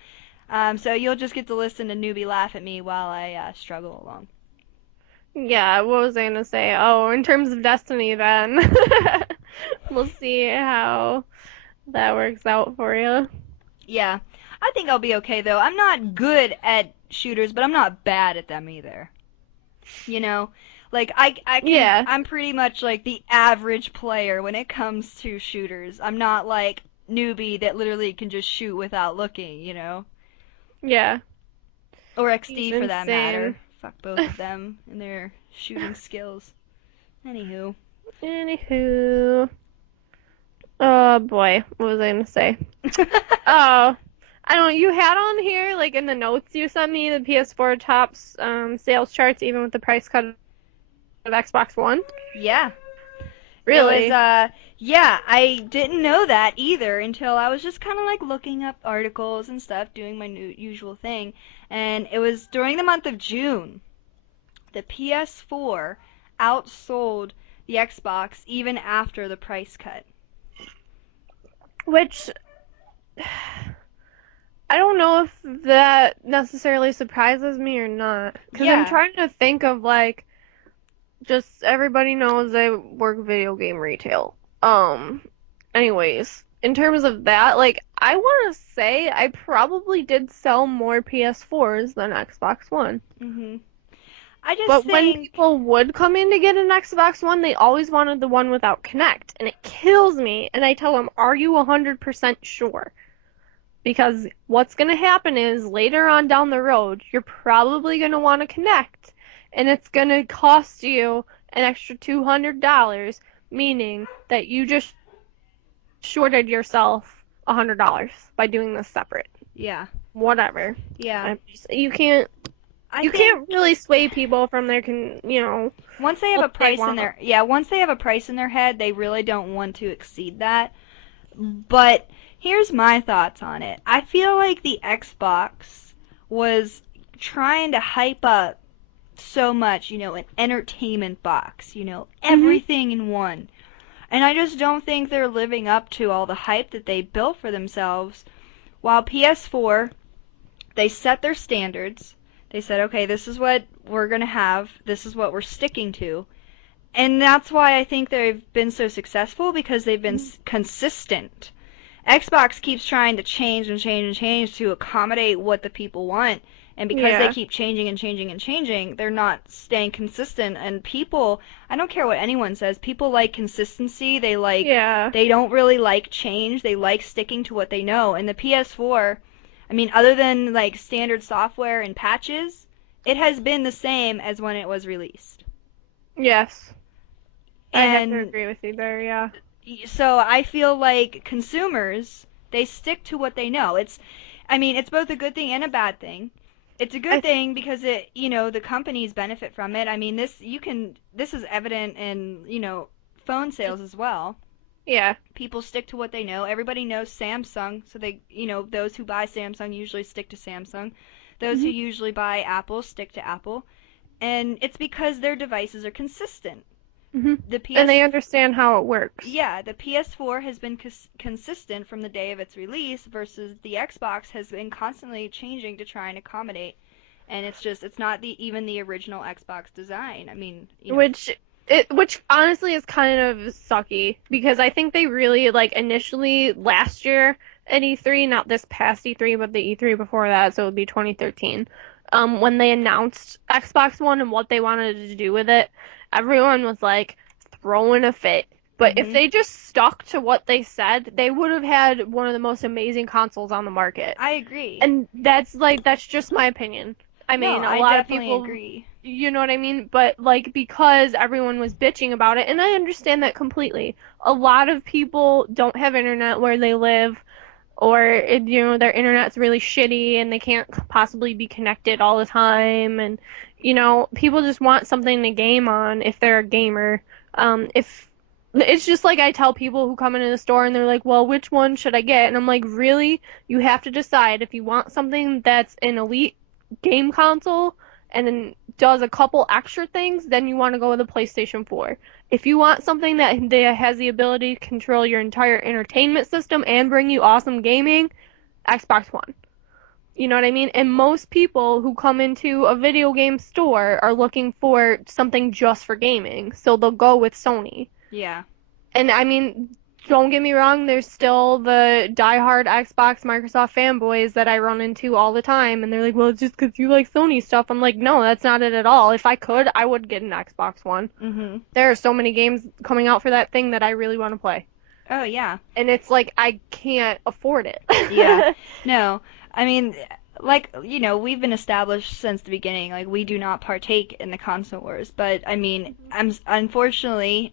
So you'll just get to listen to Newbie laugh at me while I struggle along. Yeah, what was I gonna say? Oh, in terms of Destiny, then we'll see how that works out for you. Yeah, I think I'll be okay though. I'm not good at shooters, but I'm not bad at them either. You know, like Yeah, I'm pretty much like the average player when it comes to shooters. I'm not like Newbie that literally can just shoot without looking. yeah. Or He's XD for that insane. matter. Fuck both of them and their shooting skills. Anywho. Anywho, oh boy, what was I gonna say? Oh, I don't know. You had on here, like in the notes you sent me, the PS4 tops sales charts, even with the price cut of Xbox One. Yeah. It was, Really? yeah, I didn't know that either until I was just kind of like looking up articles and stuff, doing my new usual thing. And it was during the month of June. The PS4 outsold the Xbox even after the price cut. Which I don't know if that necessarily surprises me or not, because I'm Yeah. trying to think of like just everybody knows I work video game retail. Anyways, in terms of that, like I want to say I probably did sell more PS4s than Xbox One. Mhm. I just But when think, people would come in to get an Xbox One, they always wanted the one without Connect, and it kills me. And I tell them, "Are you 100% sure?" Because what's going to happen is later on down the road, you're probably going to want to connect, and it's going to cost you an extra $200, meaning that you just shorted yourself $100 by doing this separate. yeah. Whatever. Yeah. You can't I you think can't really sway people from their once they have what a they price in want. their yeah, once they have a price in their head, they really don't want to exceed that. But here's my thoughts on it. I feel like the Xbox was trying to hype up so much, an entertainment box, Mhm. everything in one. And I just don't think they're living up to all the hype that they built for themselves. While PS4, they set their standards. They said, okay, this is what we're going to have, this is what we're sticking to. And that's why I think they've been so successful because they've been Mhm. consistent. Xbox keeps trying to change and change and change to accommodate what the people want. And because they Yeah. keep changing and changing and changing, they're not staying consistent. And people, I don't care what anyone says, people like consistency. Yeah. They don't really like change. They like sticking to what they know. And the PS4, I mean, other than like standard software and patches, it has been the same as when it was released. Yes. I have to And agree with you there, yeah. so I feel like consumers, they stick to what they know. I mean, it's both a good thing and a bad thing. It's a good I thing because the companies benefit from it. I mean, this is evident in, phone sales as well. yeah. People stick to what they know. Everybody knows Samsung, so those who buy Samsung usually stick to Samsung. Those who Mhm. usually buy Apple stick to Apple. And it's because their devices are consistent. Mhm. The And they PS understand how it works. Yeah, the PS4 has been consistent from the day of its release versus the Xbox has been constantly changing to try and accommodate. And it's not even the original Xbox design. I mean, Which which honestly is kind of sucky because I think they really like initially last year at E3, not this past E3, but the E3 before that, so it would be 2013. When they announced Xbox One and what they wanted to do with it, everyone was like throwing a fit. But if mhm. they just stuck to what they said, they would have had one of the most amazing consoles on the market. I agree. And that's just my opinion. I No, mean, a I lot of definitely people, agree. you know what I mean? But like because everyone was bitching about it, and I understand that completely. A lot of people don't have internet where they live, or their internet's really shitty and they can't possibly be connected all the time, and people just want something to game on if they're a gamer. If it's just like I tell people who come into the store and they're like, "Well, which one should I get?" And I'm like, "Really? You have to decide if you want something that's an elite game console and then does a couple extra things, then you want to go with a PlayStation 4. If you want something that has the ability to control your entire entertainment system and bring you awesome gaming, Xbox One." You know what I mean? And most people who come into a video game store are looking for something just for gaming, so they'll go with Sony. Yeah. And I mean, don't get me wrong, there's still the diehard Xbox Microsoft fanboys that I run into all the time, and they're like, well, it's just because you like Sony stuff. I'm like, no, that's not it at all. If I could, I would get an Xbox One. Mhm. There are so many games coming out for that thing that I really want to play. Oh yeah. And it's like, I can't afford Yeah. it. No. I mean, like, we've been established since the beginning, like we do not partake in the console wars. But I mean, fortunately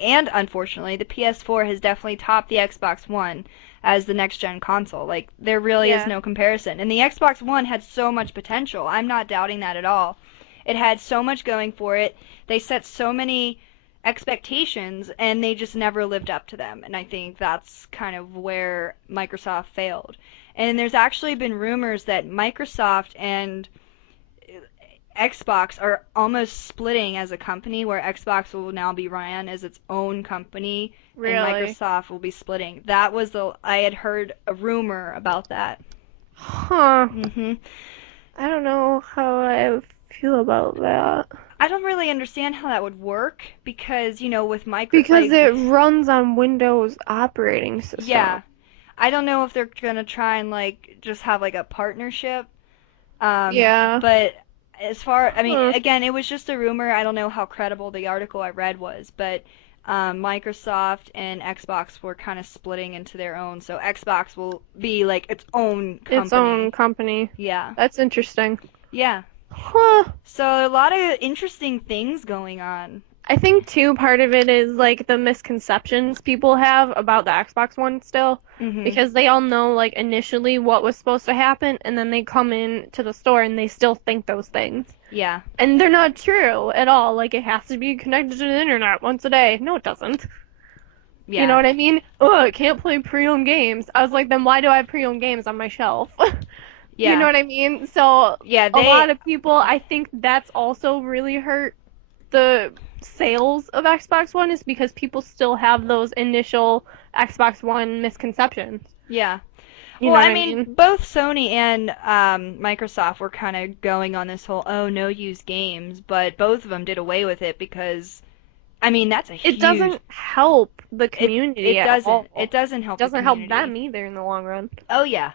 and unfortunately, the PS4 has definitely topped the Xbox One as the next gen console. Like there really is Yeah, no comparison. And the Xbox One had so much potential. I'm not doubting that at all. It had so much going for it. They set so many expectations and they just never lived up to them. And I think that's kind of where Microsoft failed. And there's actually been rumors that Microsoft and Xbox are almost splitting as a company, where Xbox will now be ran as its own company and really. Microsoft will be splitting. That was I had heard a rumor about that. Huh. Mhm. I don't know how I feel about that. I don't really understand how that would work because, with Because it runs on Windows operating system. yeah, I don't know if they're gonna try and like just have like a partnership. Yeah. But I mean, Huh. again, it was just a rumor. I don't know how credible the article I read was, but Microsoft and Xbox were kind of splitting into their own. So Xbox will be like its own Its own company. company. Yeah. That's interesting. Yeah. Huh. So a lot of interesting things going on. I think too part of it is like the misconceptions people have about the Xbox One still, Mhm. because they all know like initially what was supposed to happen, and then they come in to the store and they still think those things. Yeah. And they're not true at all. Like it has to be connected to the internet once a day. No, it doesn't. You know Yeah. what I mean? Oh, I can't play pre-owned games. I was like, then why do I have pre-owned games on my shelf? You know Yeah. what I mean? So Yeah, a they lot of people, I think that's also really hurt the sales of Xbox One, is because people still have those initial Xbox One misconceptions. yeah. You Well, know what I I mean, mean? both Sony and Microsoft were kind of going on this whole no use games, but both of them did away with it because I mean that's a It huge doesn't help the community it at doesn't all. help It the doesn't help community. them either in the long run. Oh yeah,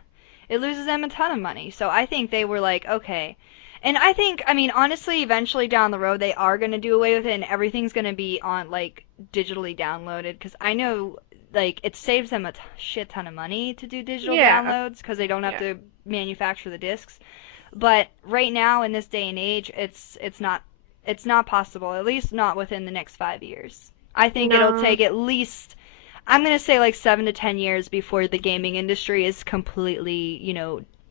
it loses them a ton of money. So I think they were like okay, and I mean honestly, eventually down the road they are gonna do away with it and everything's gonna be on like digitally downloaded because I know like it saves them a shit ton of money to do digital Yeah, downloads because they don't have yeah. to manufacture the discs. But right now in this day and age, it's not possible. At least not within the next 5 years. I think it'll No. take at least I'm gonna say like 7 to 10 years before the gaming industry is completely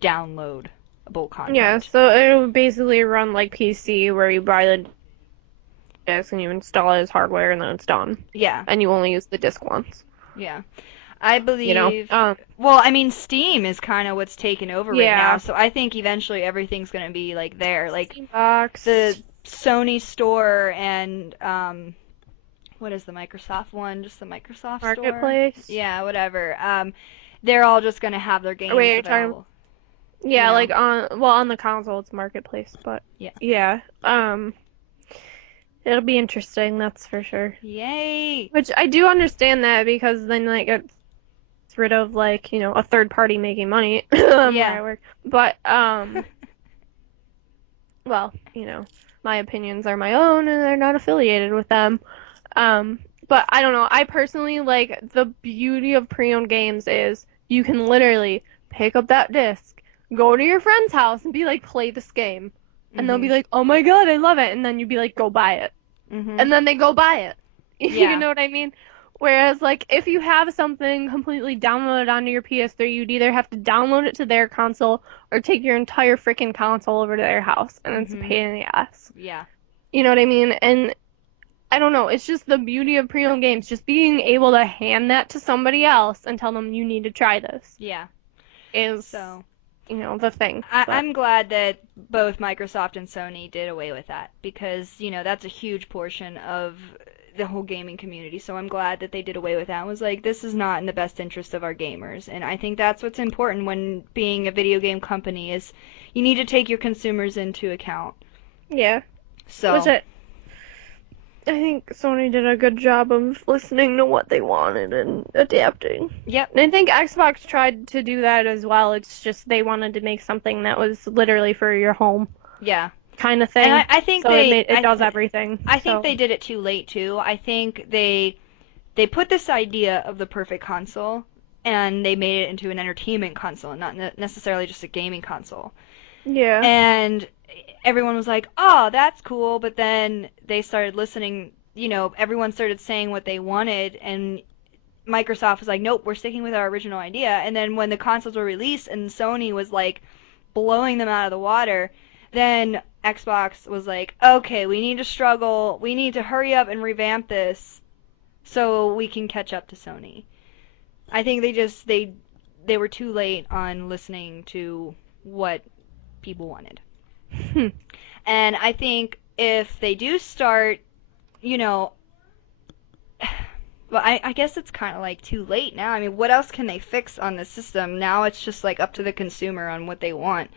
downloadable Yeah, content. so it'll basically run like PC, where you buy the disc and you install it as hardware and then it's done. Yeah, And you only use the disc once, yeah. I you know? believe. Well, I mean, Steam is kind of what's taken over right now, Yeah. so I think eventually everything's gonna be like there, like Steam the Box, Sony store and what is the Microsoft one? Just the Microsoft store? Marketplace. Yeah, whatever. They're all just gonna have their Or wait, games you're talking, available. You yeah, know? like on the console it's Marketplace, but Yeah. yeah. It'll be interesting, that's for sure. Yay! Which I do understand that, because then like it's rid of like, a third party making money where Yeah. I work. But well, my opinions are my own and they're not affiliated with them. Um, but I don't know. I personally like the beauty of pre-owned games is you can literally pick up that disc, go to your friend's house and be like, play this game. And they'll be Mhm. like, oh my God, I love it. And then you'd be like, go buy it. Mhm. And then they go buy it. You Yeah. know what I mean? Whereas, like, if you have something completely downloaded onto your PS3, you'd either have to download it to their console or take your entire freaking console over to their house, and it's a Mhm. pain in the ass. Yeah. You know what I mean? And I don't know, it's just the beauty of pre-owned games, just being able to hand that to somebody else and tell them you need to try this Yeah. is, So the thing. But I'm glad that both Microsoft and Sony did away with that because, that's a huge portion of the whole gaming community. So I'm glad that they did away with that. And was like, this is not in the best interest of our gamers. And I think that's what's important when being a video game company is you need to take your consumers into account. yeah, which So, I think Sony did a good job of listening to what they wanted and adapting. yep. And I think Xbox tried to do that as well. It's just they wanted to make something that was literally for your home Yeah. kind of And thing. I think So it does everything. I think So they did it too late too. I think they put this idea of the perfect console and they made it into an entertainment console, not necessarily just a gaming console. Yeah. And everyone was like, "Oh, that's cool," but then they started listening. Everyone started saying what they wanted, and Microsoft was like, "Nope, we're sticking with our original idea." And then when the consoles were released and Sony was like blowing them out of the water, then Xbox was like, "Okay, we need to struggle. We need to hurry up and revamp this so we can catch up to Sony." I think they were too late on listening to what people wanted. Hmm. And I think if they do start, you know, well, I guess it's kind of like too late now. I mean, what else can they fix on the system? Now it's just like up to the consumer on what they want.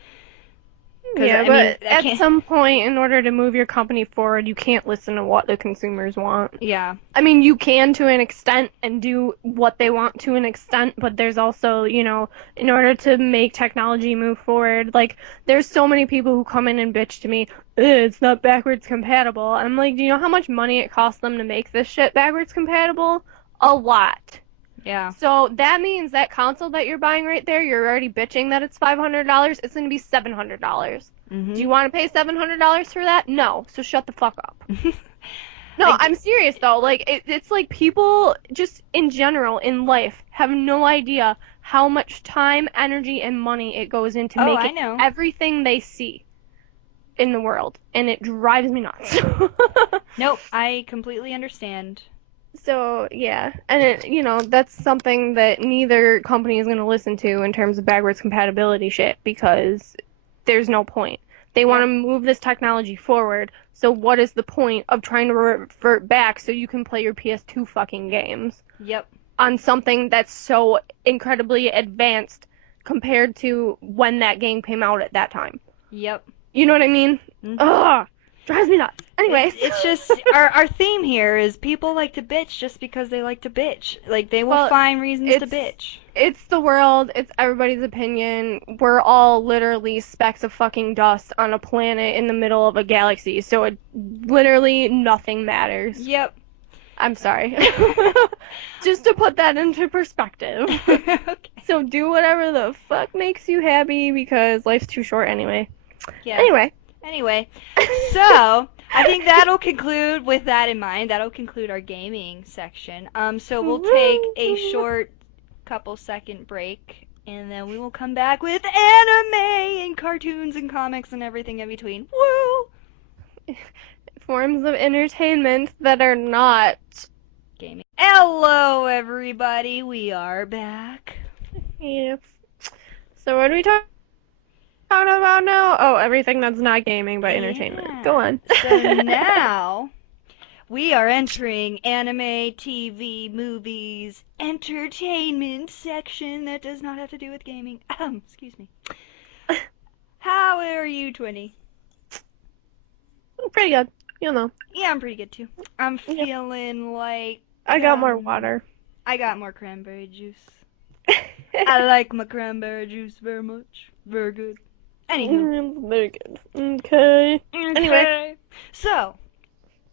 Because Yeah, I mean, but I at can't. some point, in order to move your company forward, you can't listen to what the consumers want. Yeah, I mean, you can to an extent and do what they want to an extent, but there's also, in order to make technology move forward, like, there's so many people who come in and bitch to me, it's not backwards compatible. I'm like, do you know how much money it costs them to make this shit backwards compatible? A lot. yeah. So that means that console that you're buying right there, you're already bitching that it's $500, it's going to be $700. Do Mhm. you want to pay $700 for that? No. So shut the fuck up. No, I I'm serious though. Like it's like people just in general in life have no idea how much time, energy, and money it goes into oh, I making know. everything they see in the world, and it drives me nuts. Nope, I completely understand. So yeah, and that's something that neither company is going to listen to in terms of backwards compatibility shit because there's no point. They want Yep. to move this technology forward. So what is the point of trying to revert back so you can play your PS2 fucking games Yep. on something that's so incredibly advanced compared to when that game came out at that time? Yep. You know what I mean? Mhm. Ugh, drives me nuts. It's Anyways. it's just our theme here is people like to bitch just because they like to bitch. Like they will Well, find reasons to it's bitch. it's the world, it's everybody's opinion. We're all literally specks of fucking dust on a planet in the middle of a galaxy, so it literally nothing matters. Yep. I'm sorry. Just to put that into perspective. Okay. So do whatever the fuck makes you happy because life's too short anyway. Yeah. Anyway. Anyway, so I think that'll conclude with that in mind. That'll conclude our gaming section. So we'll take a short couple second break and then we will come back with anime and cartoons and comics and everything in between. Woo! Forms of entertainment that are not. Gaming. Hello everybody. We are back. Yes. So what are we talking about now? Oh, everything that's not gaming but entertainment. Go Yeah. on. So now we are entering anime, TV, movies, entertainment section that does not have to do with gaming. Excuse me. How are you, Twinny? Pretty good. You know. Yeah, I'm pretty good too. I'm Yep. feeling like I got more water. I got more cranberry juice. I like my cranberry juice very much. Very good. Anywho. Very good. Okay. Anyway. Okay. So,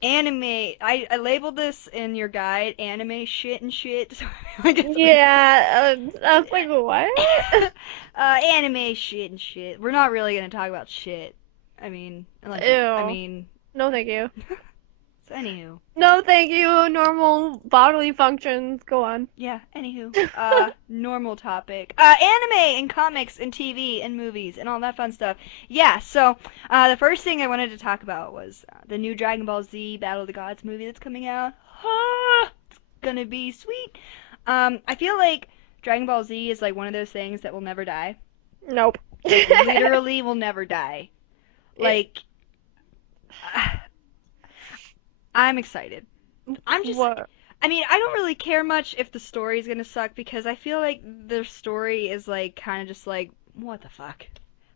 anime. I labeled this in your guide anime shit and shit. So I guess Yeah. I was like, what? anime shit and shit. We're not really gonna talk about shit. I mean, unless you. I Ew. mean, No, thank you. so anywho. No, thank you. Normal bodily functions. Go on. Yeah. Anywho. Normal topic. Anime and comics and TV and movies and all that fun stuff. Yeah. So, the first thing I wanted to talk about was the new Dragon Ball Z Battle of the Gods movie that's coming out. It's gonna be sweet. I feel like Dragon Ball Z is like one of those things that will never die. Nope. Like literally will never die. It, Like I'm excited. I'm just what? I mean, I don't really care much if the story is gonna suck because I feel like their story is like kind of just like what the fuck.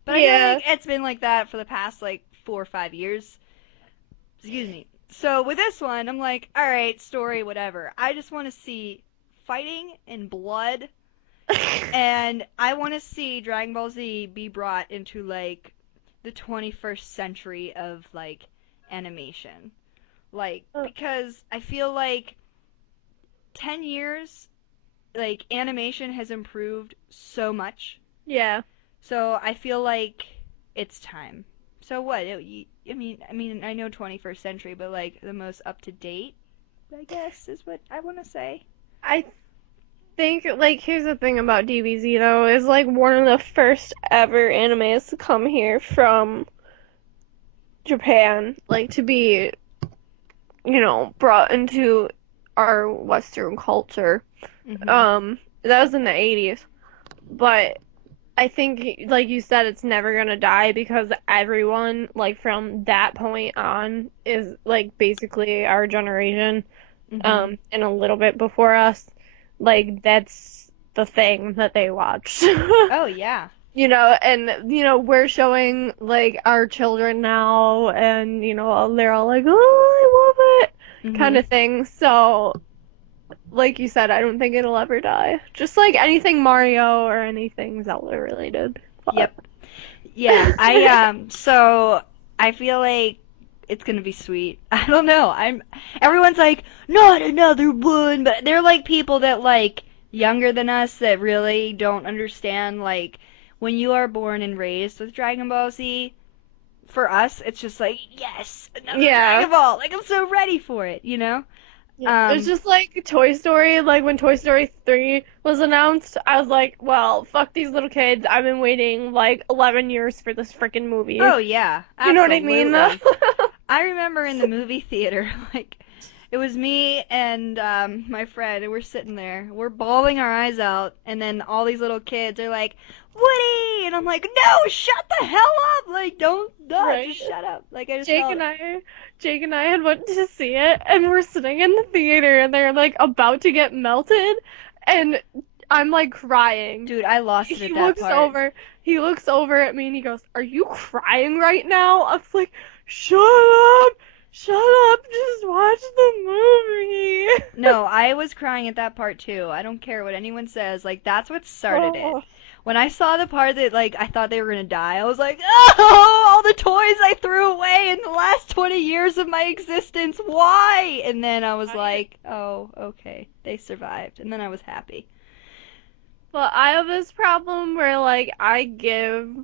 But I feel like Yeah. it's been like that for the past like 4 or 5 years. Excuse me. So with this one, I'm like, all right, story, whatever. I just want to see fighting and blood, and I want to see Dragon Ball Z be brought into like the 21st century of like animation. Like Uh, because I feel like 10 years like animation has improved so much. Yeah. So I feel like it's time. So what? I mean, I know 21st century, but like the most up to date, I guess, is what I want to say. I think like here's the thing about DBZ though, is like one of the first ever animes to come here from Japan, like to be, brought into our Western culture. Mhm. That was in the 80s. But I think, like you said, it's never gonna die because everyone, like from that point on, is like basically our generation, Mhm. and a little bit before us. Like that's the thing that they watch. Oh yeah. And we're showing like our children now, and they're all like, "Oh, I love it," kind Mhm. of thing. So, like you said, I don't think it'll ever die. Just like anything Mario or anything Zelda related. But Yep. Yeah. So I feel like it's gonna be sweet. I don't know. Everyone's like, not another one, but they're like people that like younger than us that really don't understand like when you are born and raised with Dragon Ball Z, for us it's just like, yes, another yeah. Dragon Ball. Like I'm so ready for it, you know? Yeah, it's Um, just like Toy Story. Like when Toy Story 3 was announced, I was like, well, fuck these little kids. I've been waiting like 11 years for this freaking movie. oh yeah, You know what I mean? absolutely. I remember in the movie theater, like, it was me and my friend, and we're sitting there, we're bawling our eyes out, and then all these little kids are like, Woody! And I'm like, no, shut the hell up! Like, don't, no, Right. just shut up. Like, I just Jake felt, and I, Jake and I had went to see it, and we're sitting in the theater, and they're like about to get melted, and I'm like crying. dude, I lost it He at that looks part. over, he looks over at me, and he goes, "Are you crying right now?" I was like, "Shut up, shut up, just watch the movie." No, I was crying at that part too. I don't care what anyone says. Like that's what started it. Oh, When I saw the part that like I thought they were gonna die, I was like, oh, all the toys I threw away in the last 20 years of my existence. Why? And then I was I like, oh, okay, they survived. And then I was happy. But I have this problem where like I give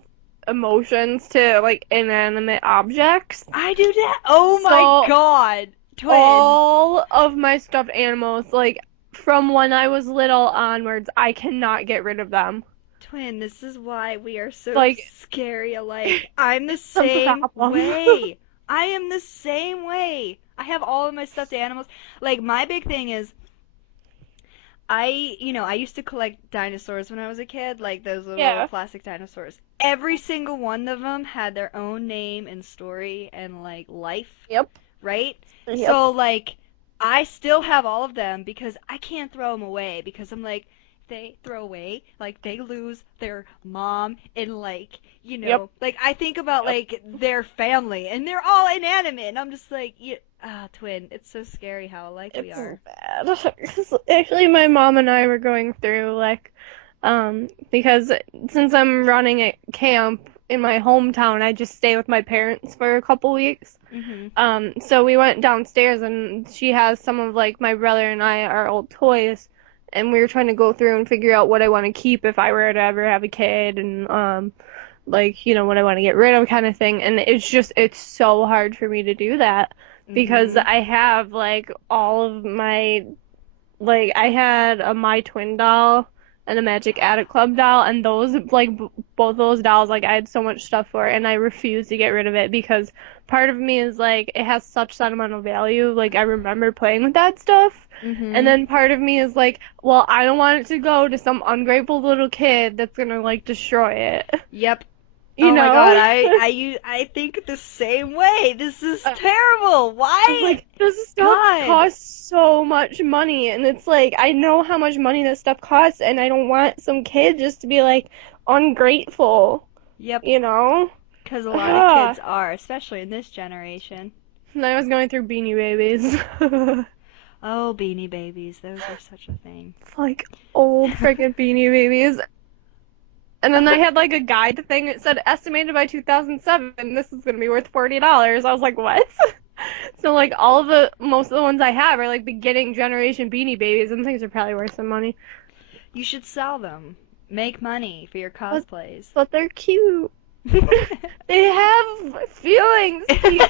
emotions to like inanimate objects. I do that. Oh my So god, twin. all of my stuffed animals, like from when I was little onwards, I cannot get rid of them. Twin, this is why we are so Like scary alike. I'm the the same problem. way. I am the same way. I have all of my stuffed animals. Like, my big thing is, I used to collect dinosaurs when I was a kid, like those little Yeah. plastic dinosaurs. Every single one of them had their own name and story and, like, life, Yep. right? Yep. So like I still have all of them because I can't throw them away because I'm like they throw away like they lose their mom and like Yep. like I think about Yep. like their family and they're all inanimate and I'm just like yeah, twin, it's so scary how alike we It's are. bad. Actually, my mom and I were going through like, because since I'm running a camp in my hometown, I just stay with my parents for a couple weeks. Mhm. So we went downstairs and she has some of like my brother and I our old toys, and we were trying to go through and figure out what I want to keep if I were to ever have a kid, and like what I want to get rid of kind of thing. And it's so hard for me to do that because Mhm. I have like all of my, like I had a My Twin doll and a Magic Attic Club doll, and those like both those dolls, like I had so much stuff for it, and I refuse to get rid of it because part of me is like it has such sentimental value. Like I remember playing with that stuff, and Mhm. then part of me is like, well, I don't want it to go to some ungrateful little kid that's gonna like destroy it. Yep. You Oh my god, know? I think the same way. This is terrible. I'm Why? like, this stuff God. costs so much money, and it's like, I know how much money this stuff costs, and I don't want some kid just to be like ungrateful, Yep. you know? Because a lot of Ah, kids are, especially in this generation. and I was going through Beanie Babies. Oh, Beanie Babies, those were such a thing. Like old freaking Beanie Babies. And then I had like a guide thing that said estimated by 2007, this is gonna be worth $40. I was like, what? So like most of the ones I have are like beginning generation Beanie Babies, and things are probably worth some money. You should sell them. Make money for your But cosplays. but they're cute. They have feelings, Kiki.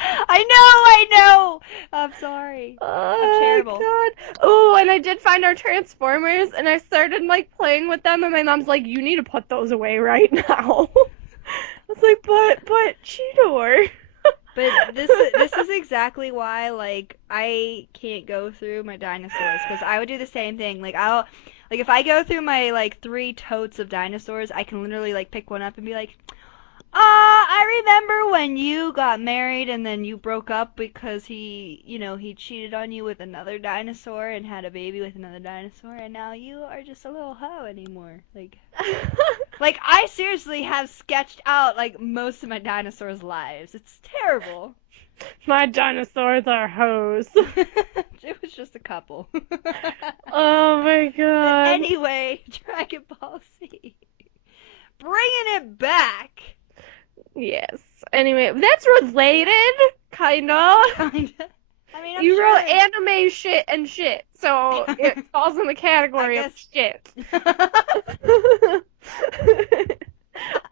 I know. I'm sorry. I'm Oh terrible. God. Oh, and I did find our Transformers, and I started like playing with them, and my mom's like, "You need to put those away right now." I was like, "But Cheetor." But this is exactly why like I can't go through my dinosaurs because I would do the same thing. Like if I go through my like three totes of dinosaurs, I can literally like pick one up and be like, I remember when you got married and then you broke up because he cheated on you with another dinosaur and had a baby with another dinosaur, and now you are just a little hoe anymore. Like I seriously have sketched out like most of my dinosaurs' lives. It's terrible. My dinosaurs are hoes. It was just a couple. Oh my But God. anyway, Dragon Ball Z. Bringing it back. Yes. Anyway, that's related, kinda. Kinda. I mean, I'm You wrote sure. anime shit and shit, so it falls in the I category of guess. shit.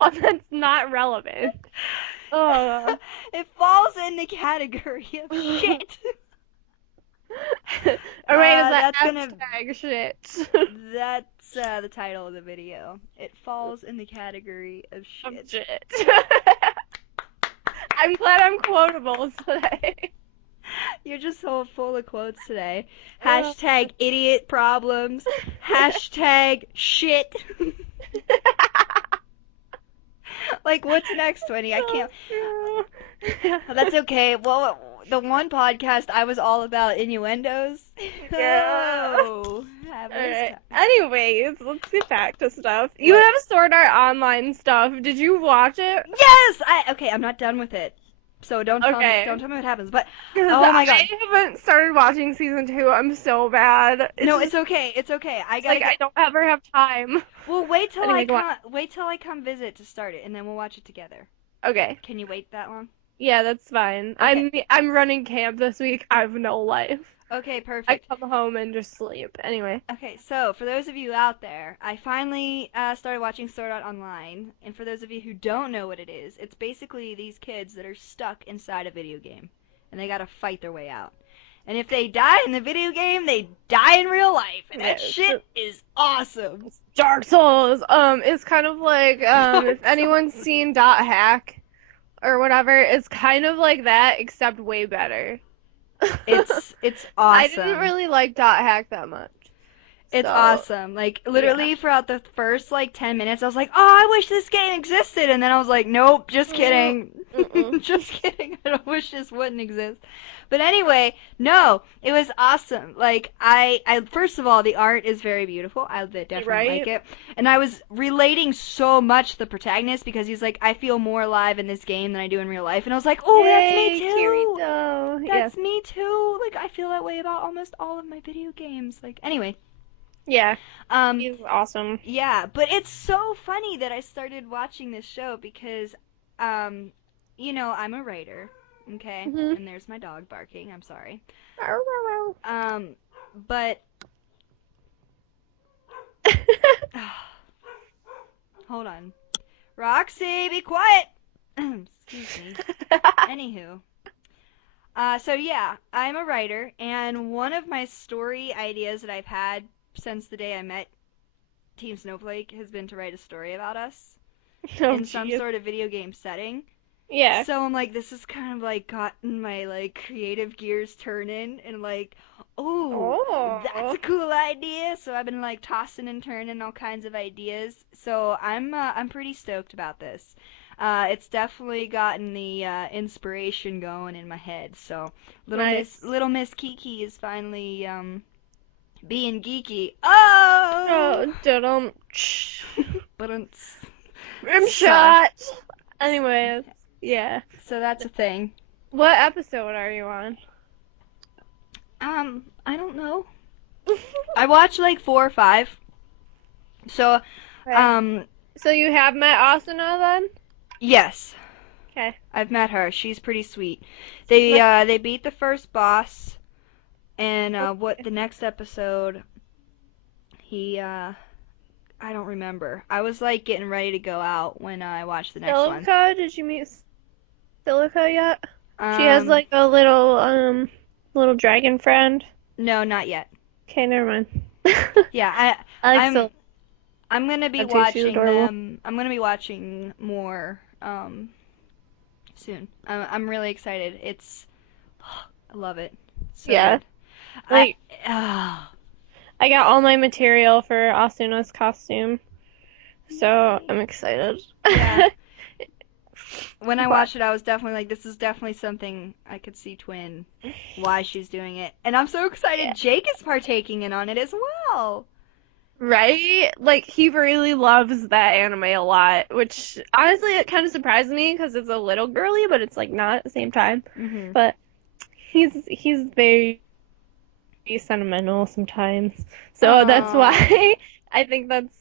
Oh, that's not relevant. Oh. It falls in the category of shit. Or wait, is that That's gonna. hashtag shit? That's the title of the video. It falls in the category of Of shit. shit. I'm glad I'm quotable today. You're just so full of quotes today. Oh. Hashtag idiot problems. Hashtag shit. Like, what's next, 20? I can't. Oh, that's okay. Well, the one podcast I was all about innuendos. Yeah. Oh, having this Alright. time. Anyways, let's get back to stuff. You What? have Sword Art Online stuff. Did you watch it? Yes! Okay, I'm not done with it. So don't Okay. tell me what happens. But Because oh I my god. haven't started watching season 2. I'm so bad. No, it's okay. It's okay. I It's gotta like I get. don't ever have time. Well, Anyway, go on. wait till I come visit to start it, and then we'll watch it together. Okay. Can you wait that long? Yeah, that's fine. Okay. I'm running camp this week. I have no life. Okay, I perfect. come home and just sleep. Anyway. Okay, so for those of you out there, I finally started watching Sword Art Online, and for those of you who don't know what it is, it's basically these kids that are stuck inside a video game, and they gotta fight their way out. And if they die in the video game, they die in real life, and that Yeah, shit is awesome. Dark Souls. It's kind of like Dark if anyone's Souls. seen Dot Hack or whatever, it's kind of like that except way better. It's I didn't awesome. really like Dot Hack that much. It's So, awesome. Like yeah. literally throughout the first like 10 minutes I was like, "Oh, I wish this game existed." And then I was like, "Nope, just Mm, kidding." mm-mm. Just kidding. I don't wish this wouldn't exist. But anyway, no, it was awesome. Like I first of all, the art is very beautiful. I definitely like Right? it. And I was relating so much to the protagonist because he's like, "I feel more alive in this game than I do in real life." And I was like, "Oh, that's me Yay, too." Kirito. Yeah. That's me too. Like I feel that way about almost all of my video games. Like anyway, Yeah. um, He's awesome. yeah, but it's so funny that I started watching this show because, um, I'm a writer, okay? Hmm. And there's my dog barking. I'm sorry. Um, but hold on, Roxy, be quiet. Excuse me. Anywho, so yeah, I'm a writer, and one of my story ideas that I've had since the day I met Team Snowflake has been to write a story about us Oh, in some jeez. sort of video game setting. Yeah. So I'm like, this has kind of like gotten my like creative gears turning and like, oh, that's Oh. a cool idea. So I've been like tossing and turning all kinds of ideas. So I'm pretty stoked about this. It's definitely gotten the inspiration going in my head. So Nice. Little Miss Kiki is finally being geeky. Oh, Oh, dum. but Rim so shot. Anyways, yeah. so that's a thing. What episode are you on? I don't know. I watched like 4 or 5. So, Okay. um, So you have met Asuna then? yes, Okay. I've met her. She's pretty sweet. My, They beat the first boss, and what okay. the next episode? He I don't remember. I was like getting ready to go out when I watched the next one. Silica, did you meet Silica yet? She has Um, like a little dragon friend. no, not yet. Okay, never mind. Yeah, I like I'm Silica I'm gonna be too. She's watching adorable. them. I'm gonna be watching more soon. I'm really excited. I love it. So Yeah, good. I like uh, I got all my material for Asuna's costume, so I'm excited. yeah. When I But watched it, I was definitely like, this is definitely something I could see Twin why she's doing it, and I'm so excited yeah, Jake is partaking in on it as well. right? Like he really loves that anime a lot, which honestly it kind of surprised me because it's a little girly, but it's like not at the same time. Mhm. But he's very sentimental sometimes. So that's Oh. why I think that's,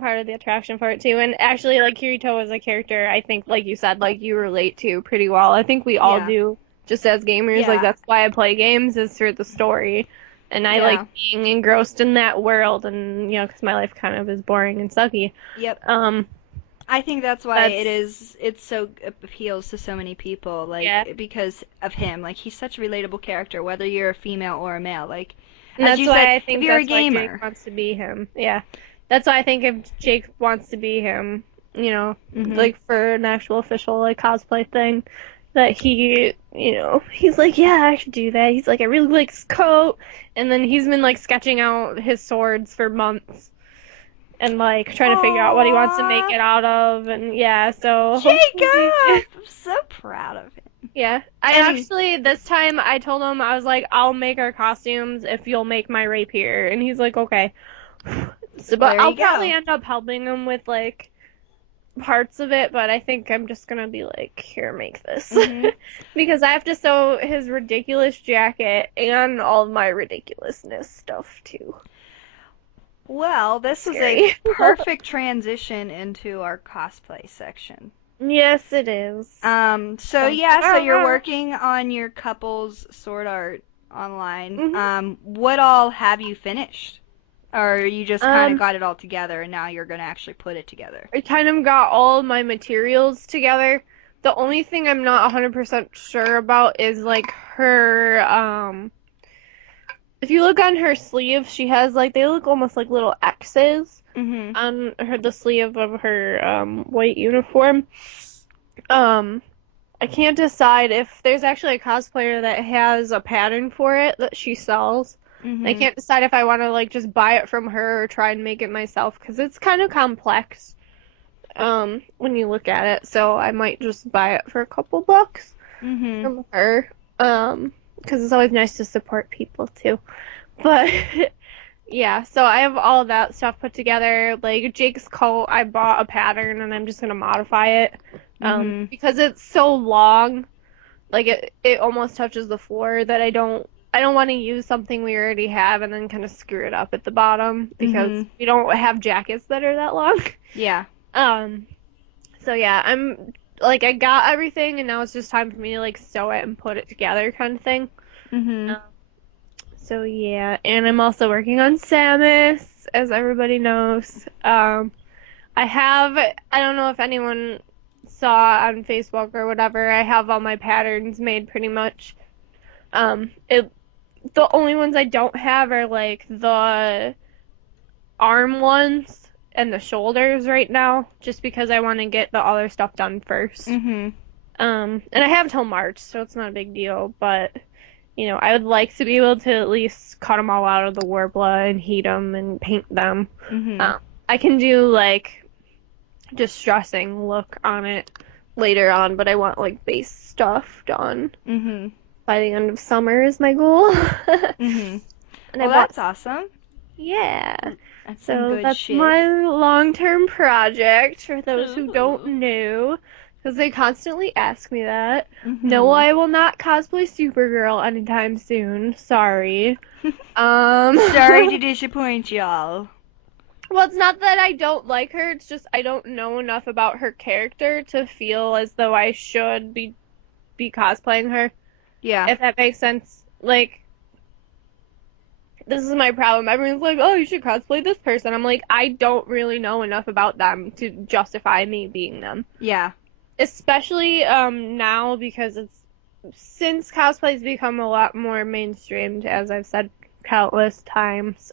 part of the attraction for it too. And actually, like Kirito as a character, I think, like you said, like you relate to pretty well. I think we all Yeah. do just as gamers. Like Yeah. that's why I play games is through the story. And I like Yeah. being engrossed in that world and, because my life kind of is boring and sucky. Yep. Um, I think that's why that's, it's so appeals to so many people, yeah. like because of him. Like he's such a relatable character, whether you're a female or a male. Like And as that's you said, why I if think you're a that's why Jake gamer. wants to be him. Yeah. That's why I think if Jake wants to be him, Mhm. like for an actual official like cosplay thing, that he's like, yeah, I should do that. He's like, I really like his coat, and then he's been like sketching out his swords for months and like trying to figure out what he wants to make Aww, it out of, and yeah, so hopefully, Jacob! I'm so proud of him. yeah. I And actually this time I told him I was like, I'll make our costumes if you'll make my rapier, and he's like, okay. So, well, but there I'll you probably go. end up helping him with like parts of it, but I think I'm just gonna be like, here, make this. Mhm. Because I have to sew his ridiculous jacket and all my ridiculousness stuff too. Well, this was a Scary. perfect transition into our cosplay section. Yes, it is. So So, yeah, so you're working on your couple's sword art online. mhm. What all have you finished? Or you just kind of Um, got it all together and now you're gonna actually put it together? I kind of got all my materials together. The only thing I'm not 100% sure about is like her if you look on her sleeve, she has like they look almost like little X's Mhm. on the sleeve of her white uniform. Um, I can't decide if there's actually a cosplayer that has a pattern for it that she sells. I Mhm. can't decide if I want to like just buy it from her or try and make it myself because it's kind of complex when you look at it. So I might just buy it for a couple bucks Mhm. from her because it's always nice to support people too. But yeah, so I have all of that stuff put together. Like Jake's coat, I bought a pattern and I'm just gonna modify it. Mhm. Because it's so long, like it almost touches the floor that I don't want to use something we already have and then kind of screw it up at the bottom because Mhm. we don't have jackets that are that long. Yeah. Um, so yeah, I'm like I got everything and now it's just time for me to like sew it and put it together kind of thing. Mhm. So yeah, and I'm also working on Samus, as everybody knows. I don't know if anyone saw on Facebook or whatever, I have all my patterns made pretty much. The only ones I don't have are like the arm ones and the shoulders right now, just because I want to get the other stuff done first. Mhm. And I have till March, so it's not a big deal, but I would like to be able to at least cut them all out of the Worbla and heat them and paint them. Mhm. Um, I can do like distressing look on it later on, but I want like base stuff done Mhm. by the end of summer is my goal. Mhm. And I Well, bought, that's awesome. yeah. That's some So good that's shit. my long-term project for those who don't Ooh. know, because they constantly ask me that. No, Mhm. I will not cosplay Supergirl anytime soon. Sorry. Sorry to disappoint y'all. Well, it's not that I don't like her, it's just I don't know enough about her character to feel as though I should be cosplaying her, Yeah. if that makes sense. Like, this is my problem. Everyone's like, "Oh, you should cosplay this person." I'm like, I don't really know enough about them to justify me being them. Yeah. Especially now because it's since cosplay's become a lot more mainstreamed, as I've said countless times.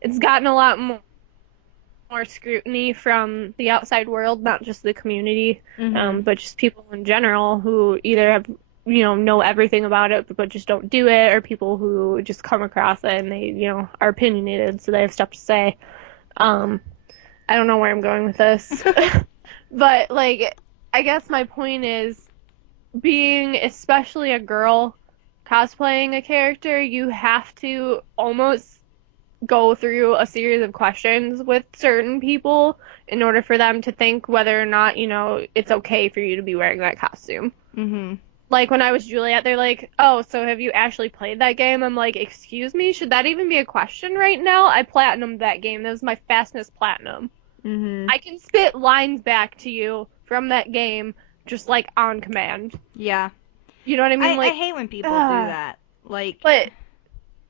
It's gotten a lot more scrutiny from the outside world, not just the community, Mhm. but just people in general who either have, know everything about it, but just don't do it, or people who just come across it and they, are opinionated, so they have stuff to say. Um, I don't know where I'm going with this, but like, I guess my point is being especially a girl cosplaying a character, you have to almost go through a series of questions with certain people in order for them to think whether or not, it's okay for you to be wearing that costume. Mhm. Like when I was Juliet, they're like, "Oh, so have you actually played that game?" I'm like, "Excuse me, should that even be a question right now? I platinumed that game. That was my fastest platinum. Mhm. I can spit lines back to you from that game just like on command." Yeah. You know what I mean? I Like, hate when people do ah. that. Like, But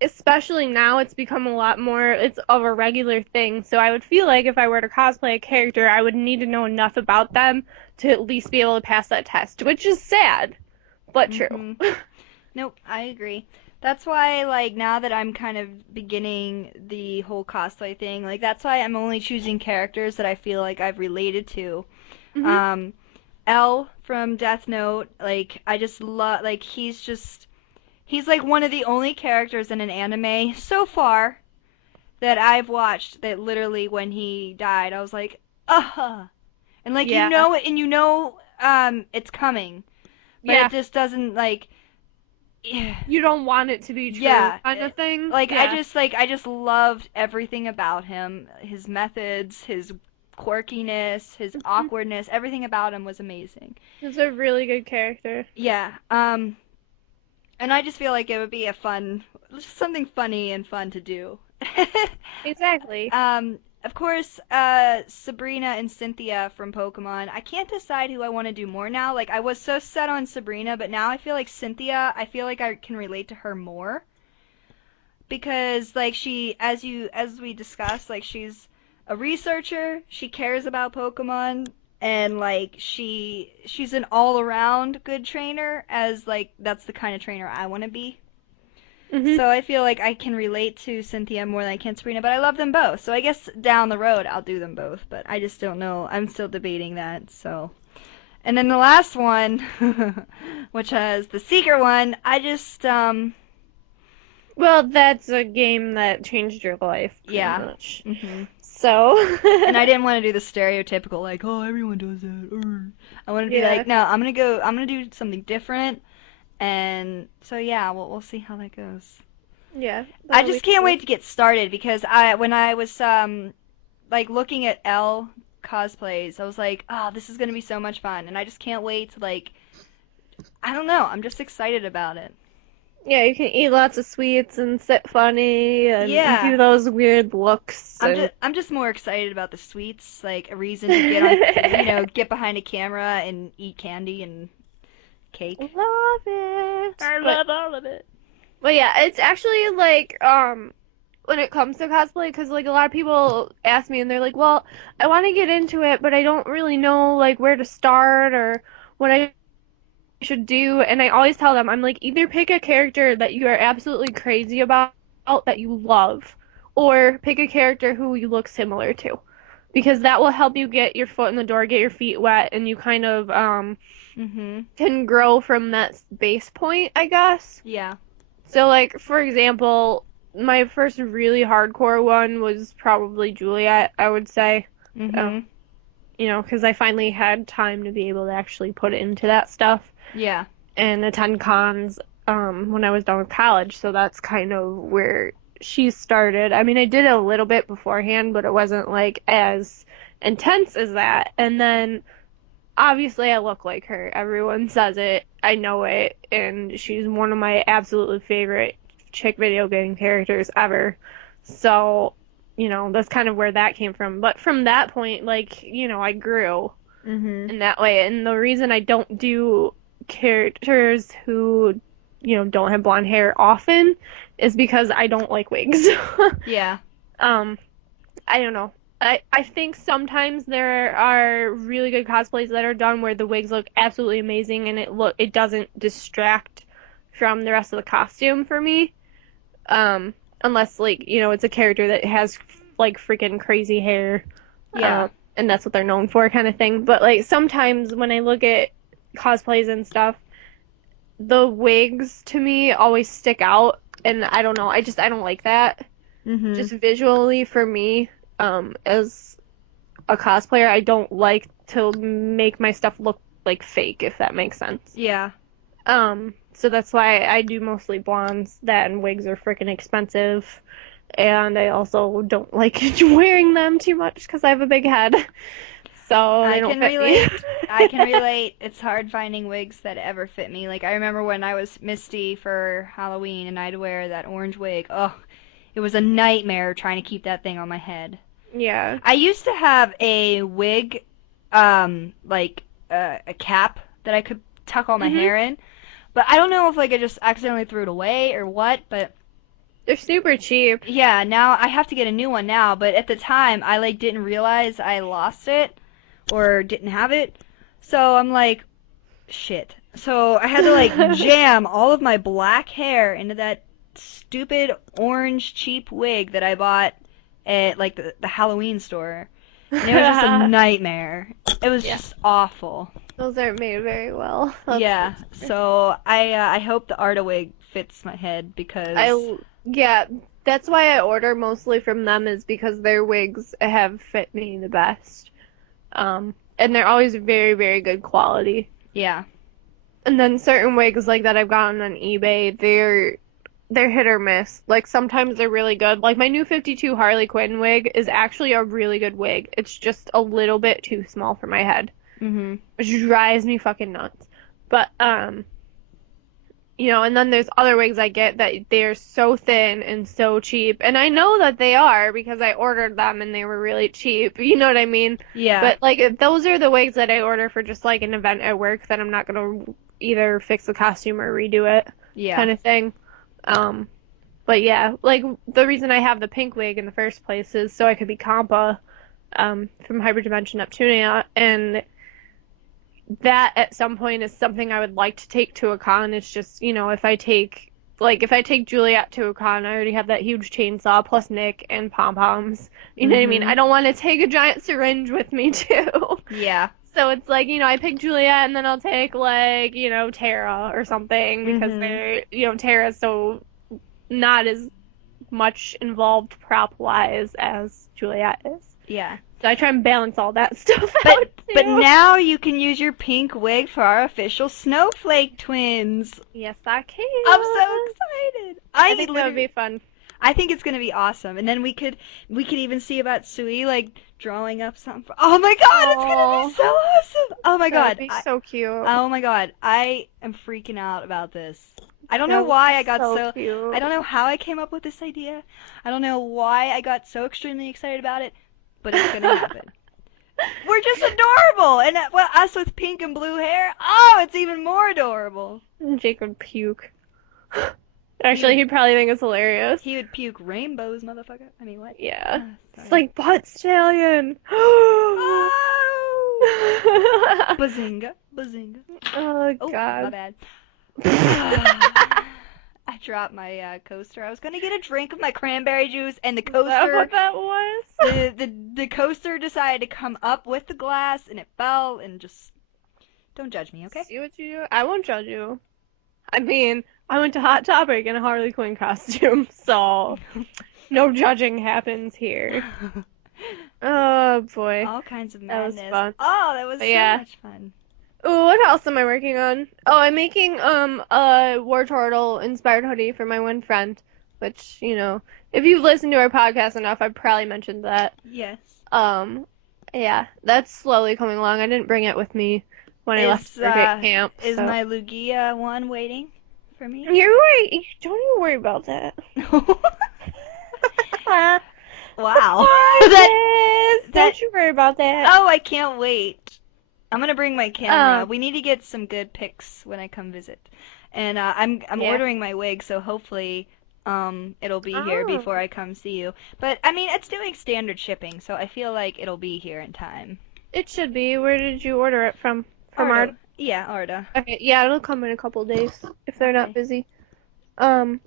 especially now it's become a lot more it's of a regular thing, so I would feel like if I were to cosplay a character I would need to know enough about them to at least be able to pass that test, which is sad but true. mhm. Nope, I agree. That's why, like, now that I'm kind of beginning the whole cosplay thing, like, that's why I'm only choosing characters that I feel like I've related to. Hmm. Um, L from Death Note, like, I just love, like, he's like one of the only characters in an anime so far that I've watched that literally when he died, I was like, and like, you Yeah, know it, and it's coming, but it yeah, just doesn't, like, you don't want it to be true yeah, kind of thing. like Yeah. I just loved everything about him, his methods, his quirkiness, his Mhm. awkwardness, everything about him was amazing. It's a really good character. Yeah, and I just feel like it would be a fun, just something funny and fun to do. Exactly. Of course, Sabrina and Cynthia from Pokemon. I can't decide who I want to do more now. Like, I was so set on Sabrina, but now I feel like Cynthia, I feel like I can relate to her more because like as we discussed, like she's a researcher, she cares about Pokemon, and like she's an all-around good trainer, as like that's the kind of trainer I want to be. Hmm. So I feel like I can relate to Cynthia more than I can Sabrina, but I love them both. So I guess down the road I'll do them both, but I just don't know. I'm still debating that. So, and then the last one, which is the secret one, I just Well, that's a game that changed your life pretty yeah. much, Mhm. so And I didn't want to do the stereotypical like, oh, everyone does that. I wanted to be yeah, like, no, I'm gonna do something different. And so yeah, we'll see how that goes. yeah, I that'll just be can't cool. wait to get started because when I was like looking at L cosplays, I was like, oh, this is gonna be so much fun, and I just can't wait to like, I don't know, I'm just excited about it. Yeah, you can eat lots of sweets and sit funny and Yeah, do those weird looks and I'm just more excited about the sweets, like a reason to get on, get behind a camera and eat candy and cake. love it. I But love all of it. yeah, it's actually like when it comes to cosplay, because like a lot of people ask me and they're like, "Well, I want to get into it, but I don't really know like where to start or what I should do." And I always tell them, I'm like, either pick a character that you are absolutely crazy about that you love, or pick a character who you look similar to. Because that will help you get your foot in the door, get your feet wet, and you kind of Mhm. can grow from that base point, I guess. Yeah. So like for example, my first really hardcore one was probably Juliet, I would say. Um, Mhm. because I finally had time to be able to actually put into that stuff Yeah. and attend cons when I was done with college. So that's kind of where she started. I mean, I did a little bit beforehand, but it wasn't like as intense as that. And then obviously I look like her. Everyone says it. I know it. And she's one of my absolutely favorite chick video game characters ever. So, that's kind of where that came from. But from that point, like, I grew Mhm. in that way. And the reason I don't do characters who don't have blonde hair often is because I don't like wigs. Yeah. Um, I don't know. I think sometimes there are really good cosplays that are done where the wigs look absolutely amazing and it doesn't distract from the rest of the costume for me. Unless like, it's a character that has like freaking crazy hair. Yeah. And that's what they're known for kind of thing. But like sometimes when I look at cosplays and stuff, the wigs to me always stick out and I don't know, I don't like that. Mhm. Just visually for me, as a cosplayer, I don't like to make my stuff look like fake, if that makes sense. Yeah. So that's why I do mostly blondes. That and wigs are freaking expensive, and I also don't like wearing them too much because I have a big head, so they I don't can fit me. relate. I can relate. It's hard finding wigs that ever fit me. Like I remember when I was Misty for Halloween and I'd wear that orange wig. Oh, it was a nightmare trying to keep that thing on my head. Yeah. I used to have a wig, like a cap that I could tuck all my Mhm. hair in, but I don't know if like I just accidentally threw it away or what, but They're super cheap. yeah, now I have to get a new one now, but at the time I like didn't realize I lost it or didn't have it. So I'm like, shit. So I had to like jam all of my black hair into that stupid orange cheap wig that I bought at like the Halloween store. And it was just a nightmare. It was Yeah, just awful. those aren't made very well. That's for Yeah, sure. so I hope the Arta wig fits my head because Yeah, that's why I order mostly from them is because their wigs have fit me the best. And they're always very, very good quality. yeah. And then certain wigs like that I've gotten on eBay, they're hit or miss. Like sometimes they're really good. Like my new 52 Harley Quinn wig is actually a really good wig. It's just a little bit too small for my head, Mhm. which drives me fucking nuts. But and then there's other wigs I get that they're so thin and so cheap. And I know that they are because I ordered them and they were really cheap. You know what I mean? Yeah. But like if those are the wigs that I order for just like an event at work, then I'm not gonna either fix the costume or redo it Yeah. kind of thing. Um, but yeah, like the reason I have the pink wig in the first place is so I could be Compa from Hyperdimension Neptunia, and that at some point is something I would like to take to a con. It's just, if I take Juliet to a con, I already have that huge chainsaw plus Nick and pom poms. You know what I mean? I Mhm. don't want to take a giant syringe with me too. Yeah. So it's like, I pick Juliet and then I'll take like, Tara or something because Mhm. Tara's so not as much involved prop wise as Juliet is. Yeah. So I try and balance all that stuff But out but too. now you can use your pink wig for our official snowflake twins. Yes, I I'm so can. excited. I I think that would literally be fun. I think it's gonna be awesome. And then we could even see about Sui like drawing up something. Oh my god, it's gonna be Oh, so awesome. Oh my that would god. be so cute. Oh my god. I am freaking out about this. I don't know That would be why I got so so I cute. don't know how I came up with this idea. I don't know why I got so extremely excited about it, but it's gonna happen. We're just adorable, and well, us with pink and blue hair. Oh, it's even more adorable. Jake would puke. He Actually, would he'd probably think it's hilarious. he would puke rainbows, motherfucker. I mean, what? Yeah. It's Sorry. like butt stallion. Oh! Bazinga, bazinga. Oh Oh, my God. bad. Is I dropped my coaster. I was gonna get a drink of my cranberry juice, and the that coaster, what that was? the coaster decided to come up with the glass, and it fell, and just don't judge me, okay? See what you do? I won't judge you. I mean, I went to Hot Topic in a Harley Quinn costume, so no judging happens here. Oh boy, All kinds of that was madness. fun. Oh, that was But so yeah. much fun. Ooh, what else am I working on? Oh, I'm making a War Turtle inspired hoodie for my one friend, which, if you've listened to our podcast enough, I've probably mentioned that. Yes. Um, yeah, that's slowly coming along. I didn't bring it with me when I left Is work at camp, is so my Lugia one waiting for me? you're right. Don't even worry about that. Wow. that Promise. that Don't you worry about that. Oh, I can't wait. I'm gonna bring my camera. Um, We need to get some good pics when I come visit. and I'm Yeah. ordering my wig, so hopefully it'll be here before Oh, I come see you. But I mean, it's doing standard shipping, so I feel like it'll be here in time. it should be. Where did you order it from? From Art? Ardo, yeah, Arda. Okay, yeah, it'll come in a couple days if they're not Okay. busy. Um,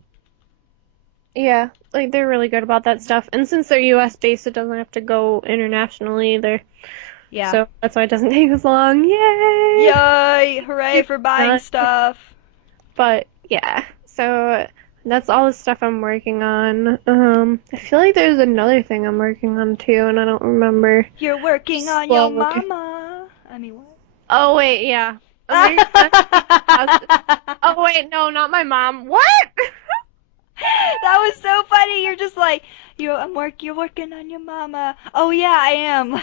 yeah, like they're really good about that stuff. And since they're US based, it doesn't have to go internationally either. Yeah. So that's why it doesn't take as long. Yay! Yay! Hooray for buying Uh, stuff. but yeah, so that's all the stuff I'm working on. I feel like there's another thing I'm working on too, and I don't remember. You're working Just on your slowly. mama. I mean, what? Oh wait, yeah. I'm working on Oh wait, no, not my mom. What? That was so funny. You're just like, you're working on your mama. Oh yeah, I am.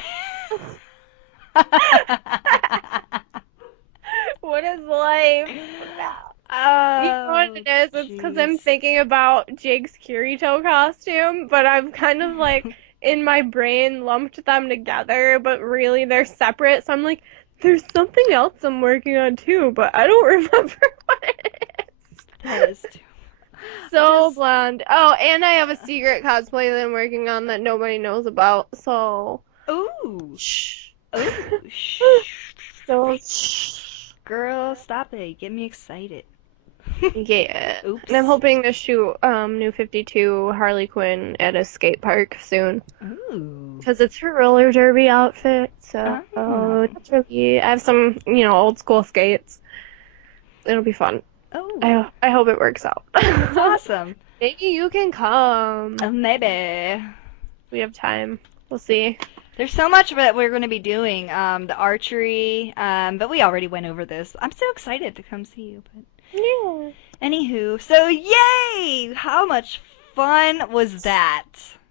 What is life? You know what Oh, it is? It's because I'm jeez. thinking about Jake's Kirito costume, but I've kind of like in my brain lumped them together, but really they're separate. So I'm like, there's something else I'm working on too, but I don't remember what it is. That is too. So Just. blonde. Oh, and I have a secret cosplay that I'm working on that nobody knows about. So, Ooh. shh. Ooh. Shh. So, shh. Girl, stop it. Get me excited. Yeah. And I'm Oops. hoping to shoot New 52 Harley Quinn at a skate park soon. Ooh. Because it's her roller derby outfit. So Oh. that's really, I have some, old school skates. It'll be fun. Oh. I hope it works out. That's awesome. Maybe you can come. Maybe. We have time. We'll see. There's so much that we're going to be doing. The archery, but we already went over this. I'm so excited to come see you. But Yeah. anywho, so yay! How much fun was that?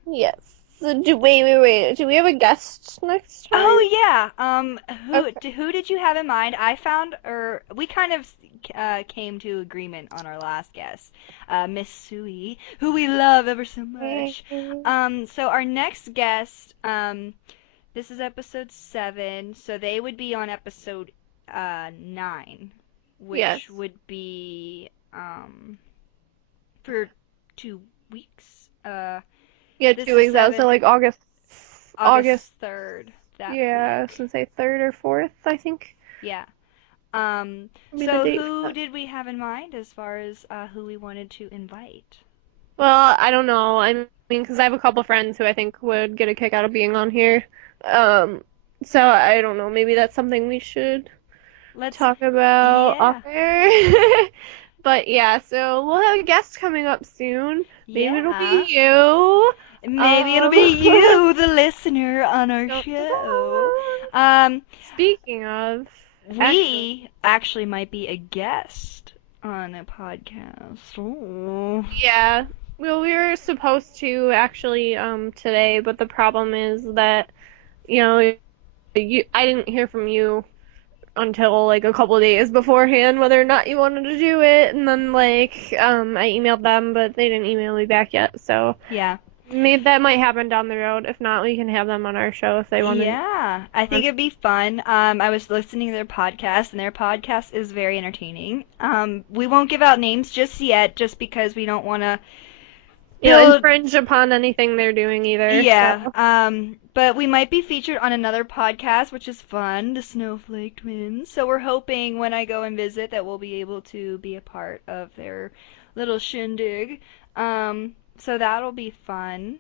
Yes. So wait. Do we have a guest next time? Oh yeah. Okay. Who did you have in mind? I found, or we kind of came to agreement on our last guest, Miss Sui, who we love ever so much. So our next guest, this is episode 7, so they would be on episode 9, Yes. which would be for 2 weeks. Yeah, This two is weeks out. So 7, like August. August. August 3rd that Yeah, I week. was gonna say 3rd or 4th, I think Yeah. would be the So date for who that. did we have in mind as far as who we wanted to invite? Well, I don't know. I mean, because I have a couple friends who I think would get a kick out of being on here. Um, so I don't know. Maybe that's something we should Let's, talk about off yeah, air. But yeah, so we'll have a guest coming up soon. Maybe it'll yeah. be you. Maybe it'll be Um, you, the listener, on our dun, dun, show. dun. Um, Speaking of, actually, we actually might be a guest on a podcast. Oh. yeah. Well, we were supposed to actually today, but the problem is that I didn't hear from you until like a couple of days beforehand whether or not you wanted to do it, and then like I emailed them, but they didn't email me back yet. So Yeah. maybe that might happen down the road. If not, we can have them on our show if they want to. Yeah, I think it'd be fun. I was listening to their podcast, and their podcast is very entertaining. We won't give out names just yet, just because we don't want to build. Infringe upon anything they're doing either. Yeah, So but we might be featured on another podcast, which is fun, the Snowflake Twins. So we're hoping when I go and visit that we'll be able to be a part of their little shindig. So that'll be fun.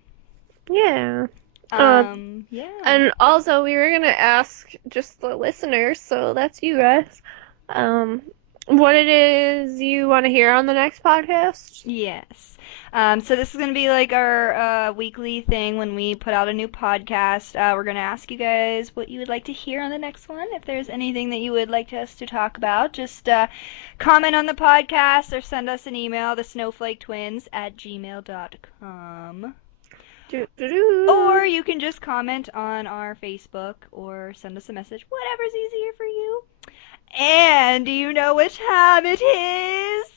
yeah. Yeah. And also we were gonna ask just the listeners, so that's you guys, um, what it is you want to hear on the next podcast. Yes. So this is going to be like our weekly thing when we put out a new podcast. We're going to ask you guys what you would like to hear on the next one. If there's anything that you would like us to talk about, just comment on the podcast or send us an email, thesnowflaketwins@gmail.com. Do, do, do. Or you can just comment on our Facebook or send us a message, whatever's easier for you. And do you know which time it is?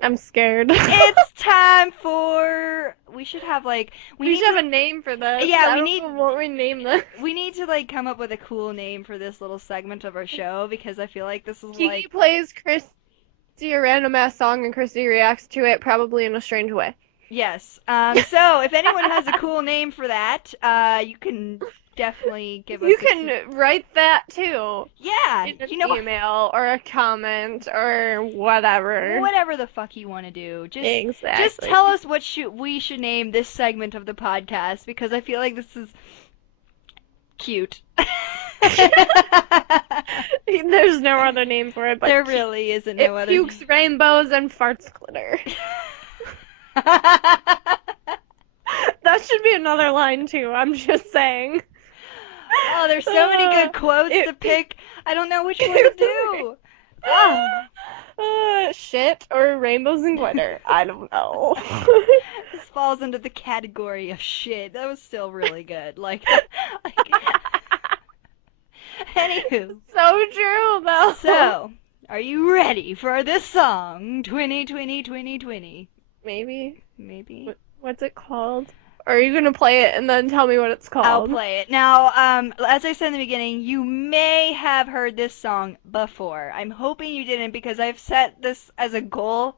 I'm scared. It's time for. We should have like. We We need should to. have a name for this. Yeah, I don't know what we name this. we need to like come up with a cool name for this little segment of our show because I feel like this is Kiki like. plays Chris. see a random ass song and Christy reacts to it probably in a strange way. Yes. So if anyone has a cool name for that, you can definitely give You us a can write that too yeah, in an you know, email or a comment or whatever. whatever the fuck you want to do. Just Exactly. tell us what we should name this segment of the podcast because I feel like this is cute. There's no other name for it but There cute. really isn't no It other pukes name. rainbows and farts glitter. That should be another line too. I'm just saying. Oh, there's so many Uh, good quotes to it, pick. I don't know which one to do. Ah. shit or rainbows and glitter. I don't know. This falls under the category of shit. That was still really good. Like that. Like. Anywho, So true though. so are you ready for this song? 2020. Maybe. Maybe. What's it called? Or are you gonna play it and then tell me what it's I'll called? play it. Now, as I said in the beginning, you may have heard this song before. I'm hoping you didn't because I've set this as a goal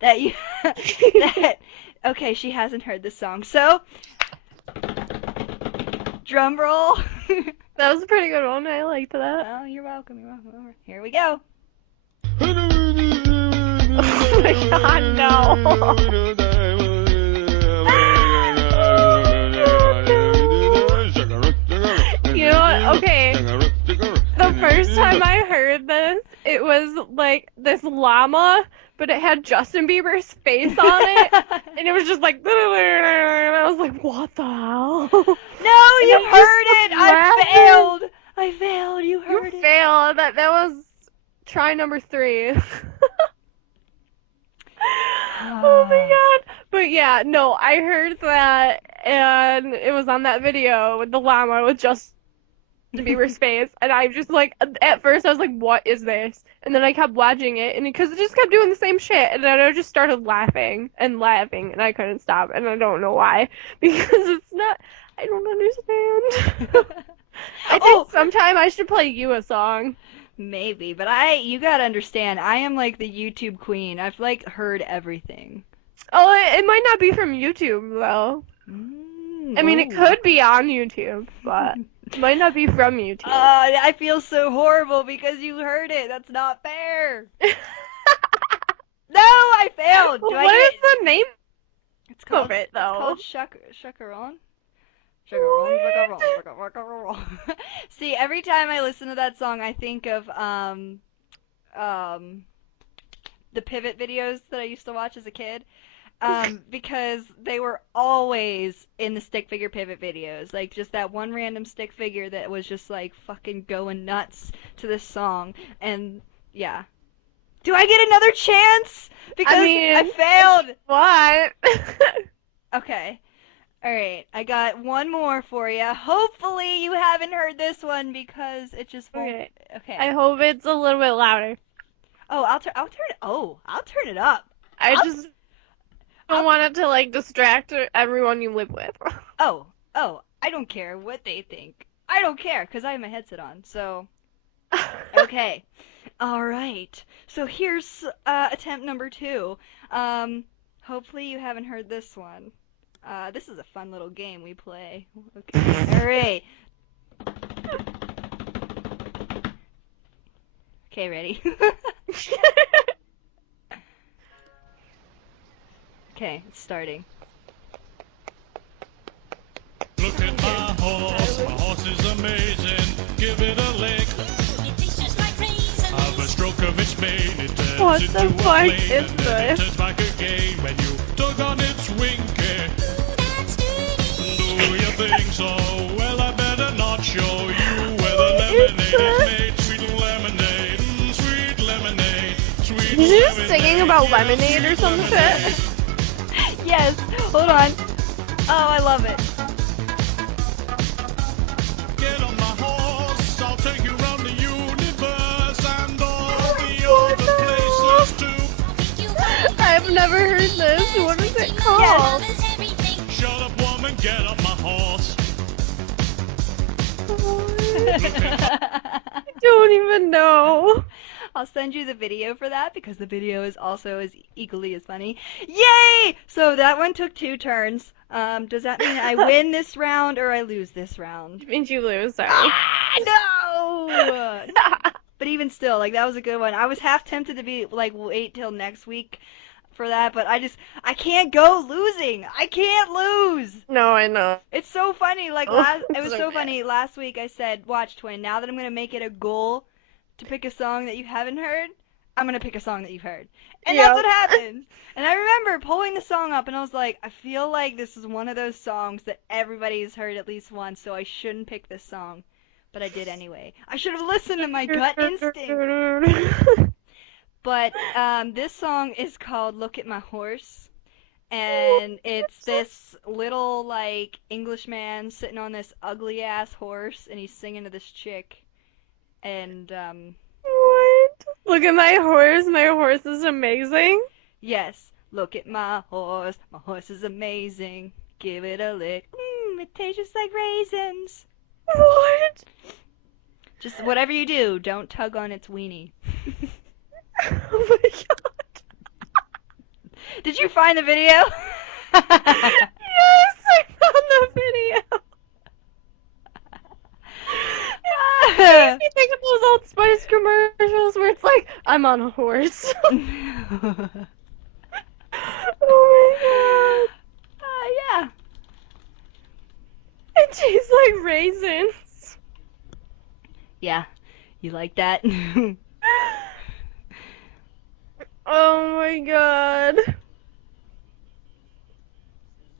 that you that okay, she hasn't heard this song. So, drum roll. That was a pretty good one. I liked that. Oh, you're welcome. You're welcome. Here we go. Oh my god, no. You know what? Okay. The first time I heard this, it was like this llama, but it had Justin Bieber's face on it. And it was just like, and I was like, what the hell? No, And you I just heard it. started I laughing. failed. I failed. You You heard it. failed. That was try number 3. Oh my god. But yeah, no, I heard that and it was on that video with the llama with Justin Bieber's face, and I just like at first I was like, what is this? And then I kept watching it, and because it just kept doing the same shit, and then I just started laughing and laughing, and I couldn't stop, and I don't know why, because it's not. I don't understand. I think Oh, sometime I should play you a song. maybe, but you gotta understand, I am like the YouTube queen. I've like heard everything. Oh, it might not be from YouTube though. I mean, it Ooh. could be on YouTube, but it might not be from YouTube. I feel so horrible because you heard it. That's not fair. No, I failed. Do I What get is it? the name It's of called it it's though? called Chacaron. What? See, every time I listen to that song, I think of the pivot videos that I used to watch as a kid. Because they were always in the stick figure pivot videos. Like, just that one random stick figure that was just, like, fucking going nuts to this song. And, yeah. Do I get another chance? I Because I mean, failed! what? Okay. Alright, I got one more for you. Hopefully you haven't heard this one because it just won't. Okay. I Okay. hope it's a little bit louder. Oh, I'll turn it up. I I'll, just don't I'll, want it to like distract everyone you live with. oh, I don't care what they think. I don't care because I have my headset on. So, okay. All right. So here's attempt number 2. Hopefully you haven't heard this one. This is a fun little game we play. Okay. All right. Okay, ready? Okay, it's starting. Look at my horse is amazing. Give it a lick. It tastes just like raisins. Have a stroke of its mane, it turns What into the a fuck plane, is and then it this? turns back again when you tug on its winky. That's dirty. Do you think so? Well, I better not show you where the What is lemonade is this? made. Sweet lemonade, sweet lemonade, sweet Is he just lemonade. singing about Yeah, lemonade or sweet some lemonade. shit? Yes. Hold on. Oh, I love it. Get on my horse, I'll take you around the universe and all the What other the places hell? too. I've never heard this. What is it called? Shut up, woman, get up my horse. I don't even know. I'll send you the video for that because the video is also as equally as funny. Yay! So that one took 2 turns. Does that mean I win this round or I lose this round? It means you lose, sorry. Ah, no! But even still, like that was a good one. I was half tempted to be like wait till next week for that, but I can't go losing. I can't lose. No, I know. It's so funny. Like it It's was so so bad. funny. Last week I said, "Watch, Twin. Now that I'm gonna make it a goal to pick a song that you haven't heard, I'm gonna pick a song that you've heard." And that's Yep. what happened. And I remember pulling the song up, and I was like, I feel like this is one of those songs that everybody's heard at least once, so I shouldn't pick this song. But I did anyway. I should have listened to my gut instinct. But this song is called "Look at My Horse." And it's this little like Englishman sitting on this ugly ass horse and he's singing to this chick and What? Look at my horse. My horse is amazing. yes, look at my horse is amazing, give it a lick, it tastes just like raisins. What? Just whatever you do, don't tug on its weenie. Oh my god. Did you find the video? Yes, I found the video. It makes me think of those Old Spice commercials where it's like, I'm on a horse. Oh Yeah. my god. It tastes like raisins. Yeah. You like that? Oh my god.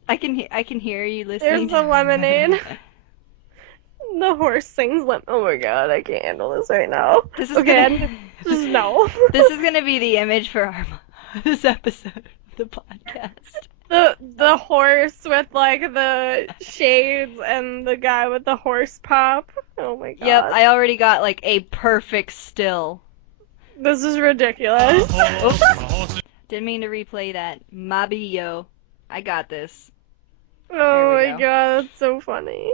I can hear you listening. There's a lemonade. The horse sings oh my god, I can't handle this right now. This is Okay, just no. This is gonna be the image for this episode of the podcast. The horse with like the shades and the guy with the horse pop. Oh my god. Yep, I already got like a perfect still. This is ridiculous. Oops. Didn't mean to replay that. Mabio. I got this. Oh we my go. god, that's so funny.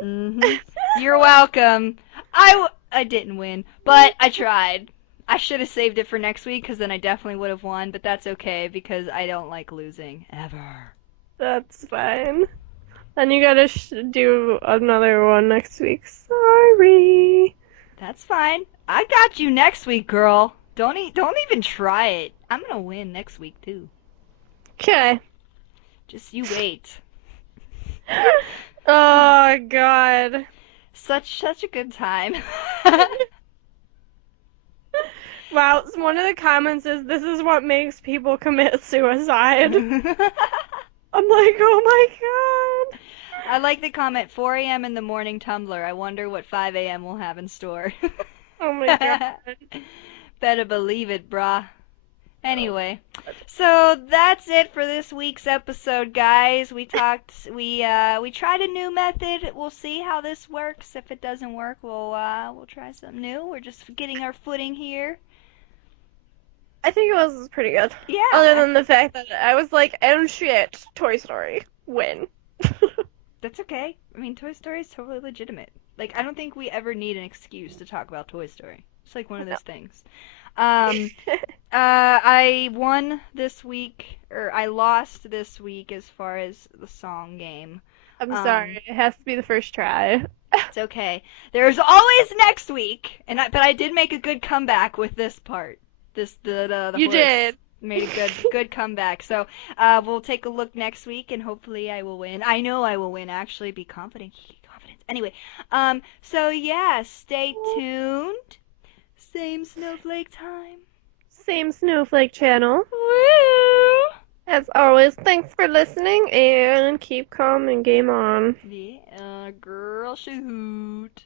You're welcome. I didn't win, but I tried. I should have saved it for next week because then I definitely would have won, but that's okay because I don't like losing ever. That's fine. Then you gotta do another one next week. Sorry. That's fine. I got you next week, girl. Don't even try it. I'm gonna win next week too. Okay. Just you wait. Oh god. Such a good time. Wow, one of the comments is this is what makes people commit suicide. I'm like, oh my god. I like the comment 4 a.m. in the morning Tumblr. I wonder what 5 a.m. will have in store. Oh my god. Better believe it, brah. Anyway, so that's it for this week's episode, guys. We tried a new method. We'll see how this works. If it doesn't work, we'll try something new. We're just getting our footing here. I think it was pretty good. Yeah. Other than the fact that I was like, oh shit, Toy Story, win. That's okay. I mean, Toy Story is totally legitimate. Like, I don't think we ever need an excuse to talk about Toy Story. It's like one of those things. I won this week, or I lost this week as far as the song game. I'm sorry, it has to be the first try. It's okay. There's always next week, but I did make a good comeback with this part. The You horse did. made a good comeback. So we'll take a look next week, and hopefully I will win. I know I will win. Actually, be confident. Confidence. Anyway, so yeah, stay tuned. Same snowflake time. Same Snowflake channel. Woo! As always, thanks for listening and keep calm and game on. Yeah, girl, shoot.